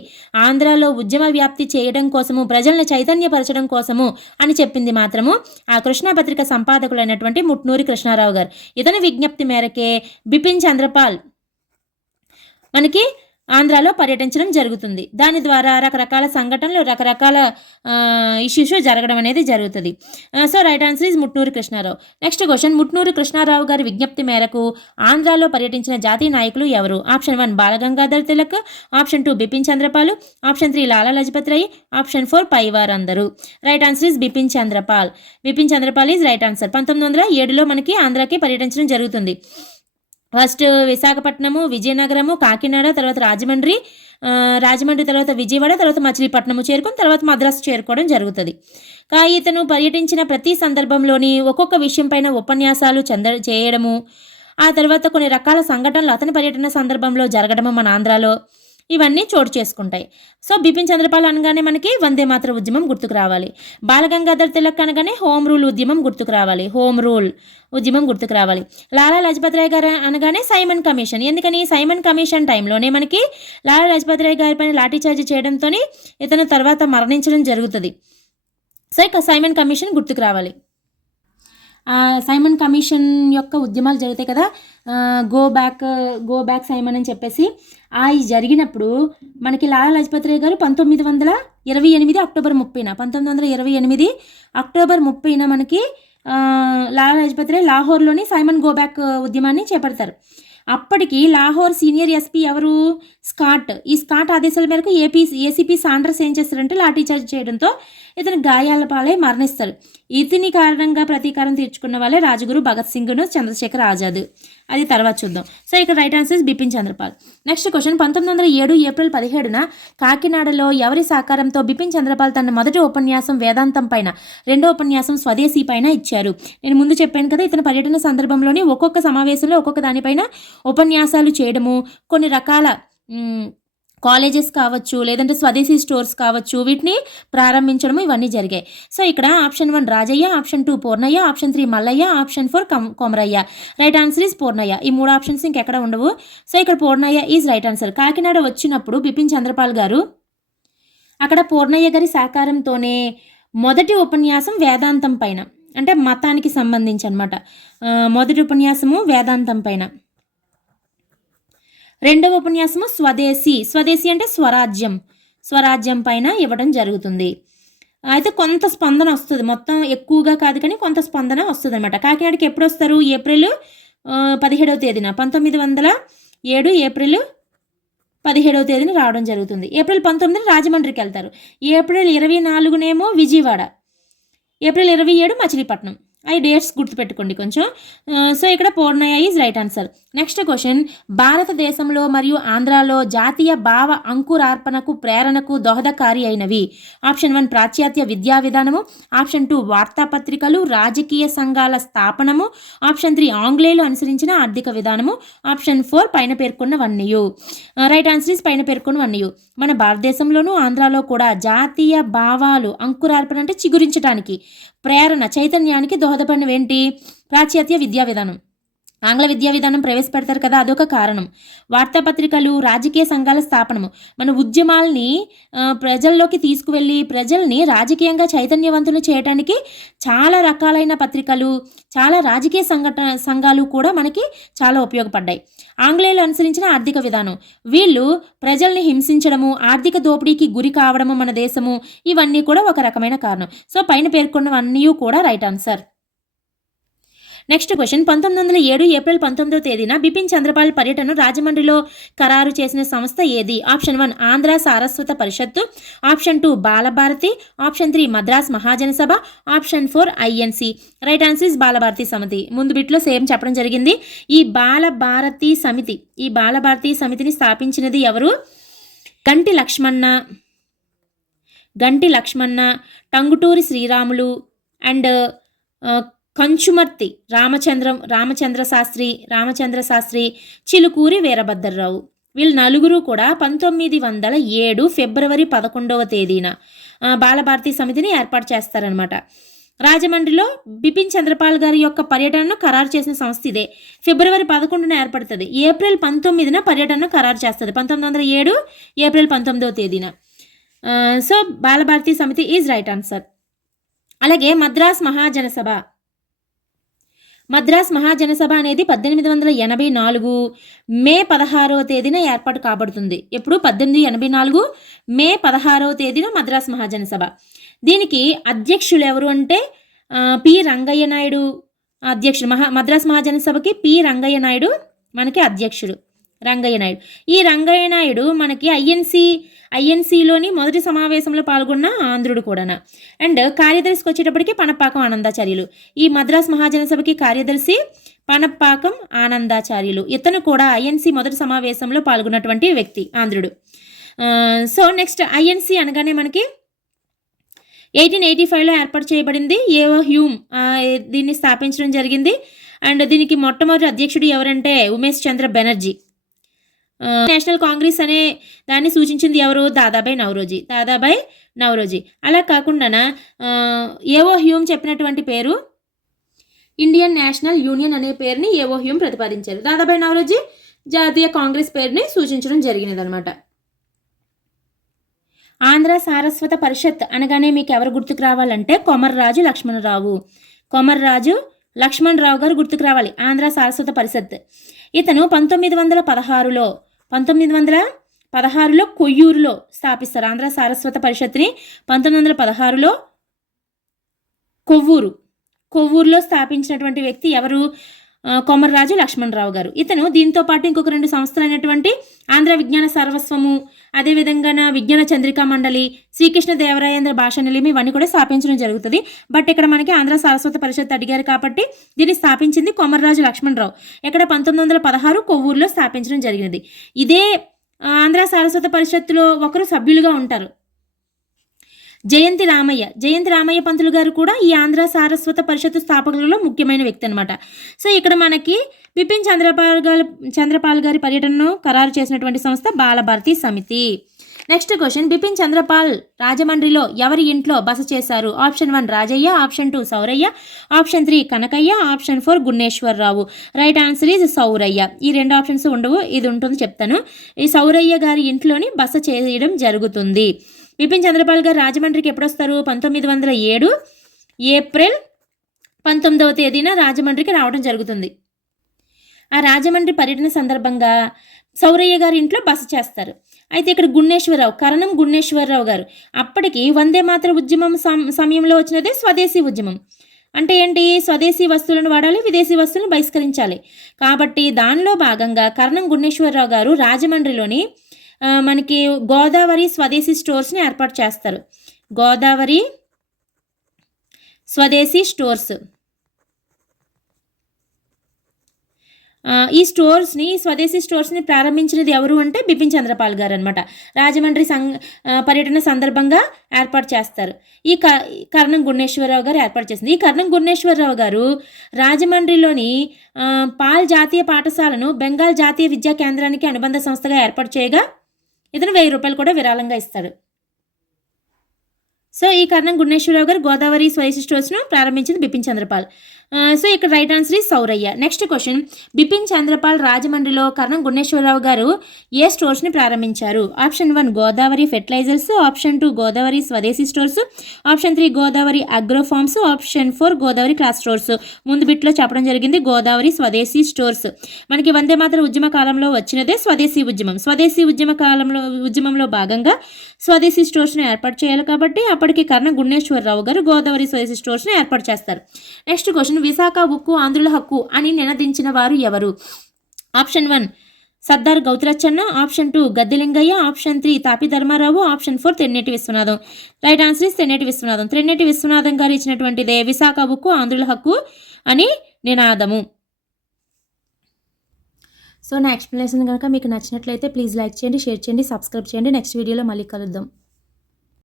ఆంధ్రాలో ఉద్యమ వ్యాప్తి చేయడం కోసము, ప్రజలను చైతన్యపరచడం కోసము అని చెప్పింది మాత్రము ఆ కృష్ణా పత్రిక సంపాదకులైనటువంటి ముట్నూరి కృష్ణారావు గారు. ఇతని విజ్ఞప్తి మేరకే బిపిన్ చంద్రపాల్ మనకి ఆంధ్రాలో పర్యటించడం జరుగుతుంది. దాని ద్వారా రకరకాల సంఘటనలు, రకరకాల ఇష్యూస్ జరగడం అనేది జరుగుతుంది. So right answer is Mutnuri Krishnarao. Next question, Mutnuri Krishnarao గారి విజ్ఞప్తి మేరకు ఆంధ్రాలో పర్యటించిన జాతీయ నాయకులు ఎవరు? Option 1 Balagangadhar Tilak, option 2 Bipin Chandrapal, option 3 Lala Lajpat Rai, option 4 పైవారందరూ. Right answer is Bipin Chandrapal is right answer. 1907లో మనకి ఆంధ్రాకి పర్యటించడం జరుగుతుంది. ఫస్ట్ విశాఖపట్నము, విజయనగరము, కాకినాడ, తర్వాత రాజమండ్రి, రాజమండ్రి తర్వాత విజయవాడ, తర్వాత మచిలీపట్నము చేరుకొని తర్వాత మద్రాసు చేరుకోవడం జరుగుతుంది. ఇతను పర్యటించిన ప్రతి సందర్భంలోని ఒక్కొక్క విషయం పైన ఉపన్యాసాలు చేయడము, ఆ తర్వాత కొన్ని రకాల సంఘటనలు అతని పర్యటన సందర్భంలో జరగడము మన ఆంధ్రాలో ఇవన్నీ చోటు చేసుకుంటాయి. సో బిపిన్ చంద్రపాల్ అనగానే మనకి వందే మాతర ఉద్యమం గుర్తుకు రావాలి. బాలగంగాధర్ తిలక్ అనగానే హోమ్ రూల్ ఉద్యమం గుర్తుకు రావాలి. హోమ్ రూల్ ఉద్యమం గుర్తుకు రావాలి. లాలా లజపత్ రాయ్ గారు అనగానే సైమన్ కమిషన్. ఎందుకని సైమన్ కమిషన్ టైంలోనే మనకి లాలా లజపత్ రాయ్ గారి పైన లాఠీచార్జ్ చేయడంతో ఇతను తర్వాత మరణించడం జరుగుతుంది. సో ఇక సైమన్ కమిషన్ గుర్తుకు రావాలి. సైమన్ కమిషన్ యొక్క ఉద్యమాలు జరుగుతాయి కదా, గో బ్యాక్ సైమన్ అని చెప్పేసి అవి జరిగినప్పుడు మనకి లాలా లజపత్ రాయ్ గారు 1928 అక్టోబర్ 30 అక్టోబర్ 30 మనకి లాలా లజపత్ రాయ్ లాహోర్లోని సైమన్ గో బ్యాక్ ఉద్యమాన్ని చేపడతారు. అప్పటికి లాహోర్ సీనియర్ ఎస్పీ ఎవరు? స్కాట్. ఈ స్కాట్ ఆదేశాల మేరకు ఏసీపీ సాండర్స్ ఏం చేస్తారంటే లాఠీచార్జ్ చేయడంతో ఇతను గాయాల పాలై మరణిస్తారు. ఇతని కారణంగా ప్రతీకారం తీర్చుకున్న వాళ్ళే రాజగురు భగత్ సింగ్ను చంద్రశేఖర్ ఆజాద్. అది తర్వాత చూద్దాం. సో ఇక్కడ right answer Bipin Chanderpaul. Next question 1907 April 17 కాకినాడలో ఎవరి సహకారంతో బిపిన్ చంద్రపాల్ తన మొదటి ఉపన్యాసం వేదాంతం పైన, రెండో ఉపన్యాసం స్వదేశీ పైన ఇచ్చారు? నేను ముందు చెప్పాను కదా, ఇతని పర్యటన సందర్భంలోని ఒక్కొక్క సమావేశంలో ఒక్కొక్క దానిపైన ఉపన్యాసాలు చేయడము, కొన్ని రకాల కాలేజెస్ కావచ్చు, లేదంటే స్వదేశీ స్టోర్స్ కావచ్చు, వీటిని ప్రారంభించడం ఇవన్నీ జరిగాయి. సో ఇక్కడ option 1 Rajaiah, option 2 Purnayya, option 3 Mallayya, option 4 Komarayya. Right answer is Purnayya. ఈ 3 ఆప్షన్స్ ఇంకెక్కడ ఉండవు. సో ఇక్కడ Purnayya is right answer. Kakinada వచ్చినప్పుడు బిపిన్ చంద్రపాల్ గారు అక్కడ పూర్ణయ్య గారి సహకారంతోనే మొదటి ఉపన్యాసం వేదాంతం పైన, అంటే మతానికి సంబంధించి అనమాట, మొదటి ఉపన్యాసము వేదాంతం పైన, రెండవ ఉపన్యాసము స్వదేశీ అంటే స్వరాజ్యం పైన ఇవ్వడం జరుగుతుంది. అయితే కొంత స్పందన వస్తుంది, మొత్తం ఎక్కువగా కాదు కానీ కొంత స్పందన వస్తుంది అనమాట. కాకినాడకి ఎప్పుడు వస్తారు? ఏప్రిల్ 17 1907 ఏప్రిల్ 17 రావడం జరుగుతుంది. ఏప్రిల్ 19 రాజమండ్రికి వెళ్తారు. April 24 Vijayawada, April 27 Machilipatnam. అవి డేట్స్ గుర్తుపెట్టుకోండి కొంచెం. సో ఇక్కడ Purnayya is right answer. Next question, భారతదేశంలో మరియు ఆంధ్రాలో జాతీయ భావ అంకురార్పణకు ప్రేరణకు దోహదకారి అయినవి? ఆప్షన్ 1 పాశ్చాత్య విద్యా విధానము, ఆప్షన్ 2 వార్తాపత్రికలు రాజకీయ సంఘాల స్థాపనము, ఆప్షన్ 3 ఆంగ్లేయులు అనుసరించిన ఆర్థిక విధానము, ఆప్షన్ 4 పైన పేర్కొన్నవన్నీయు. రైట్ ఆన్సర్ ఈజ్ పైన పేర్కొన్నవన్నీయు. మన భారతదేశంలోనూ ఆంధ్రాలో కూడా జాతీయ భావాలు అంకురార్పణ అంటే చిగురించడానికి, ప్రేరణ చైతన్యానికి దోహదపడినవి ఏంటి? పాశ్చాత్య విద్యా విధానం, ఆంగ్ల విద్యా విధానం ప్రవేశపెడతారు కదా, అదొక కారణం. వార్తాపత్రికలు రాజకీయ సంఘాల స్థాపనము, మన ఉద్యమాల్ని ప్రజల్లోకి తీసుకువెళ్ళి ప్రజల్ని రాజకీయంగా చైతన్యవంతులు చేయడానికి చాలా రకాలైన పత్రికలు, చాలా రాజకీయ సంఘాలు కూడా మనకి చాలా ఉపయోగపడ్డాయి. ఆంగ్లేయులు అనుసరించిన ఆర్థిక విధానం, వీళ్ళు ప్రజల్ని హింసించడము, ఆర్థిక దోపిడీకి గురి కావడము మన దేశము, ఇవన్నీ కూడా ఒక రకమైన కారణం. సో పైన పేర్కొన్నవన్నీ కూడా right answer. Next question, 1907 April 19 Bipin Chanderpaul పర్యటన రాజమండ్రిలో ఖరారు చేసిన సంస్థ ఏది? ఆప్షన్ 1 ఆంధ్ర సారస్వత పరిషత్తు, option 2 Balabharati, option 3 Madras Mahajana Sabha, option 4 INC. Right answer is Balabharati సమితి. ముందు బిట్లో సేమ్ చెప్పడం జరిగింది. ఈ బాలభారతి సమితిని స్థాపించినది ఎవరు? గంటి లక్ష్మణ, టంగుటూరి శ్రీరాములు అండ్ కంచుమర్తి రామచంద్ర శాస్త్రి, చిలుకూరి వీరభద్రరావు. వీళ్ళు నలుగురు కూడా 1907 ఫిబ్రవరి 11 బాలభారతి సమితిని ఏర్పాటు చేస్తారనమాట. రాజమండ్రిలో బిపిన్ చంద్రపాల్ గారి యొక్క పర్యటనను ఖరారు చేసిన సంస్థ ఇదే. ఫిబ్రవరి 11 ఏర్పడుతుంది, ఏప్రిల్ 19 పర్యటనను ఖరారు చేస్తుంది. 1907 ఏప్రిల్ 19 సో బాలభారతి సమితి ఈజ్ రైట్ ఆన్సర్. అలాగే మద్రాస్ మహాజన సభ అనేది 1884 మే 16 ఏర్పాటు కాబడుతుంది. ఎప్పుడు? 1884 మే 16 మద్రాస్ మహాజన సభ. దీనికి అధ్యక్షులు ఎవరు అంటే పి రంగయ్య నాయుడు అధ్యక్షుడు. మద్రాస్ మహాజన సభకి పి రంగయ్య నాయుడు మనకి అధ్యక్షుడు. ఈ రంగయ్య నాయుడు మనకి ఐఎన్సీలోని మొదటి సమావేశంలో పాల్గొన్న ఆంధ్రుడు కూడా. అండ్ కార్యదర్శికి వచ్చేటప్పటికి పనపాకం ఆనందాచార్యులు. ఈ మద్రాస్ మహాజన సభకి కార్యదర్శి పనప్పాకం ఆనందాచార్యులు. ఇతను కూడా ఐఎన్సి మొదటి సమావేశంలో పాల్గొన్నటువంటి వ్యక్తి, ఆంధ్రుడు. సో నెక్స్ట్ ఐఎన్సి అనగానే మనకి 1885లో ఏర్పాటు చేయబడింది. ఏవో హ్యూమ్ దీన్ని స్థాపించడం జరిగింది. అండ్ దీనికి మొట్టమొదటి అధ్యక్షుడు ఎవరంటే ఉమేష్ చంద్ర బెనర్జీ. నేషనల్ కాంగ్రెస్ అనే దాన్ని సూచించింది ఎవరు? దాదాబాయ్ నౌరోజీ. అలా కాకుండా ఏవో హ్యూమ్ చెప్పినటువంటి పేరు ఇండియన్ నేషనల్ యూనియన్ అనే పేరుని ఏవో హ్యూమ్ ప్రతిపాదించారు. దాదాబాయ్ నౌరోజీ జాతీయ కాంగ్రెస్ పేరుని సూచించడం జరిగినది అనమాట. ఆంధ్ర సారస్వత పరిషత్ అనగానే మీకు ఎవరు గుర్తుకు రావాలంటే కొమర్రాజు లక్ష్మణరావు గారు గుర్తుకు రావాలి. ఆంధ్ర సారస్వత పరిషత్ ఇతను 1916లో కొయ్యూరులో స్థాపిస్తారు. ఆంధ్ర సారస్వత పరిషత్ని 1916లో కొవ్వూరులో స్థాపించినటువంటి వ్యక్తి ఎవరు? కొమర్రాజు లక్ష్మణరావు గారు. ఇతను దీంతో పాటు ఇంకొక 2 సంస్థలు అయినటువంటి ఆంధ్ర విజ్ఞాన సర్వస్వము, అదేవిధంగా విజ్ఞాన చంద్రికా మండలి, శ్రీకృష్ణ దేవరాయేంద్ర భాషా నిలయం ఇవన్నీ కూడా స్థాపించడం జరుగుతుంది. బట్ ఇక్కడ మనకి ఆంధ్ర సారస్వత పరిషత్ అడిగారు కాబట్టి దీన్ని స్థాపించింది కొమర్రాజు లక్ష్మణరావు. ఇక్కడ 1916 కొవ్వూరులో స్థాపించడం జరిగినది. ఇదే ఆంధ్ర సారస్వత పరిషత్తులో ఒకరు సభ్యులుగా ఉంటారు, జయంతి రామయ్య పంతులు గారు కూడా ఈ ఆంధ్ర సారస్వత పరిషత్తు స్థాపకులలో ముఖ్యమైన వ్యక్తి అనమాట. సో ఇక్కడ మనకి బిపిన్ చంద్రపాల్ గారి పర్యటనను ఖరారు చేసినటువంటి సంస్థ బాలభారతి సమితి. నెక్స్ట్ క్వశ్చన్, బిపిన్ చంద్రపాల్ రాజమండ్రిలో ఎవరి ఇంట్లో బస చేశారు? Option 1 Rajaiah, option 2 Sauraiah, option 3 Kanakaiah, option 4 Gunneswararao. Right answer is Sauraiah. ఈ 2 ఆప్షన్స్ ఉండవు, ఇది ఉంటుంది చెప్తాను. ఈ సౌరయ్య గారి ఇంట్లోని బస చేయడం జరుగుతుంది. బిపిన్ చంద్రపాల్ గారు రాజమండ్రికి ఎప్పుడు వస్తారు? 1907 ఏప్రిల్ 19వ తేదీన రాజమండ్రికి రావడం జరుగుతుంది. ఆ రాజమండ్రి పర్యటన సందర్భంగా సౌరయ్య గారి ఇంట్లో బస చేస్తారు. అయితే ఇక్కడ కరణం గున్నేశ్వరరావు గారు అప్పటికి వందే మాతర ఉద్యమం సమయంలో వచ్చినదే స్వదేశీ ఉద్యమం. అంటే ఏంటి? స్వదేశీ వస్తువులను వాడాలి, విదేశీ వస్తువులను బహిష్కరించాలి. కాబట్టి దానిలో భాగంగా కరణం గున్నేశ్వరరావు గారు రాజమండ్రిలోని మనకి గోదావరి స్వదేశీ స్టోర్స్ని ఏర్పాటు చేస్తారు. గోదావరి స్వదేశీ స్టోర్స్. ఈ స్వదేశీ స్టోర్స్ని ప్రారంభించినది ఎవరు అంటే బిపిన్ చంద్రపాల్ గారు అనమాట. రాజమండ్రి పర్యటన సందర్భంగా ఏర్పాటు చేస్తారు. ఈ కరణం గున్నేశ్వరరావు గారు ఏర్పాటు చేసింది. ఈ కరణం గున్నేశ్వరరావు గారు రాజమండ్రిలోని పాల్ జాతీయ పాఠశాలను బెంగాల్ జాతీయ విద్యా కేంద్రానికి అనుబంధ సంస్థగా ఏర్పాటు చేయగా ఇతను 1000 రూపాయలు కూడా విరాళంగా ఇస్తాడు. సో ఈ కరణం గున్నేశ్వరరావు గారు గోదావరి స్వదేశీ స్టోర్స్ను ప్రారంభించింది బిపిన్ చంద్రపాల్. సో ఇక్కడ right answer is Sauraiah. Next question, Bipin Chandrapal రాజమండ్రిలో కరణం గున్నేశ్వరరావు గారు ఏ స్టోర్స్ని ప్రారంభించారు? Option 1 Godavari fertilizers, option 2 Godavari Swadeshi stores, option 3 Godavari agro farms, option 4 Godavari class stores. ముందు బిట్లో చెప్పడం జరిగింది గోదావరి స్వదేశీ స్టోర్స్. మనకి వందే మాతర ఉద్యమ కాలంలో వచ్చినదే స్వదేశీ ఉద్యమం. స్వదేశీ ఉద్యమంలో భాగంగా స్వదేశీ స్టోర్స్ని ఏర్పాటు చేయాలి కాబట్టి అప్పటికి కరణం గున్నేశ్వరరావు గారు గోదావరి స్వదేశీ స్టోర్స్ని ఏర్పాటు చేస్తారు. నెక్స్ట్ క్వశ్చన్, విశాఖ ఉక్కు ఆంధ్రుల హక్కు అని నినదించిన వారు ఎవరు? Option 1 Sardar Gouthu Latchanna, option 2 Gadde Lingaiah, option 3 Tapi Dharmarao, option 4 Tenneti Viswanatham. Right answer is Tenneti Viswanatham గారు ఇచ్చినటువంటిదే విశాఖ ఉక్కు ఆంధ్రుల హక్కు అని నినాదము. సో నా ఎక్స్ప్లెనేషన్ కనుక మీకు నచ్చినట్లయితే ప్లీజ్ లైక్ చేయండి, షేర్ చేయండి, సబ్స్క్రైబ్ చేయండి. నెక్స్ట్ వీడియోలో మళ్ళీ కలుద్దాం.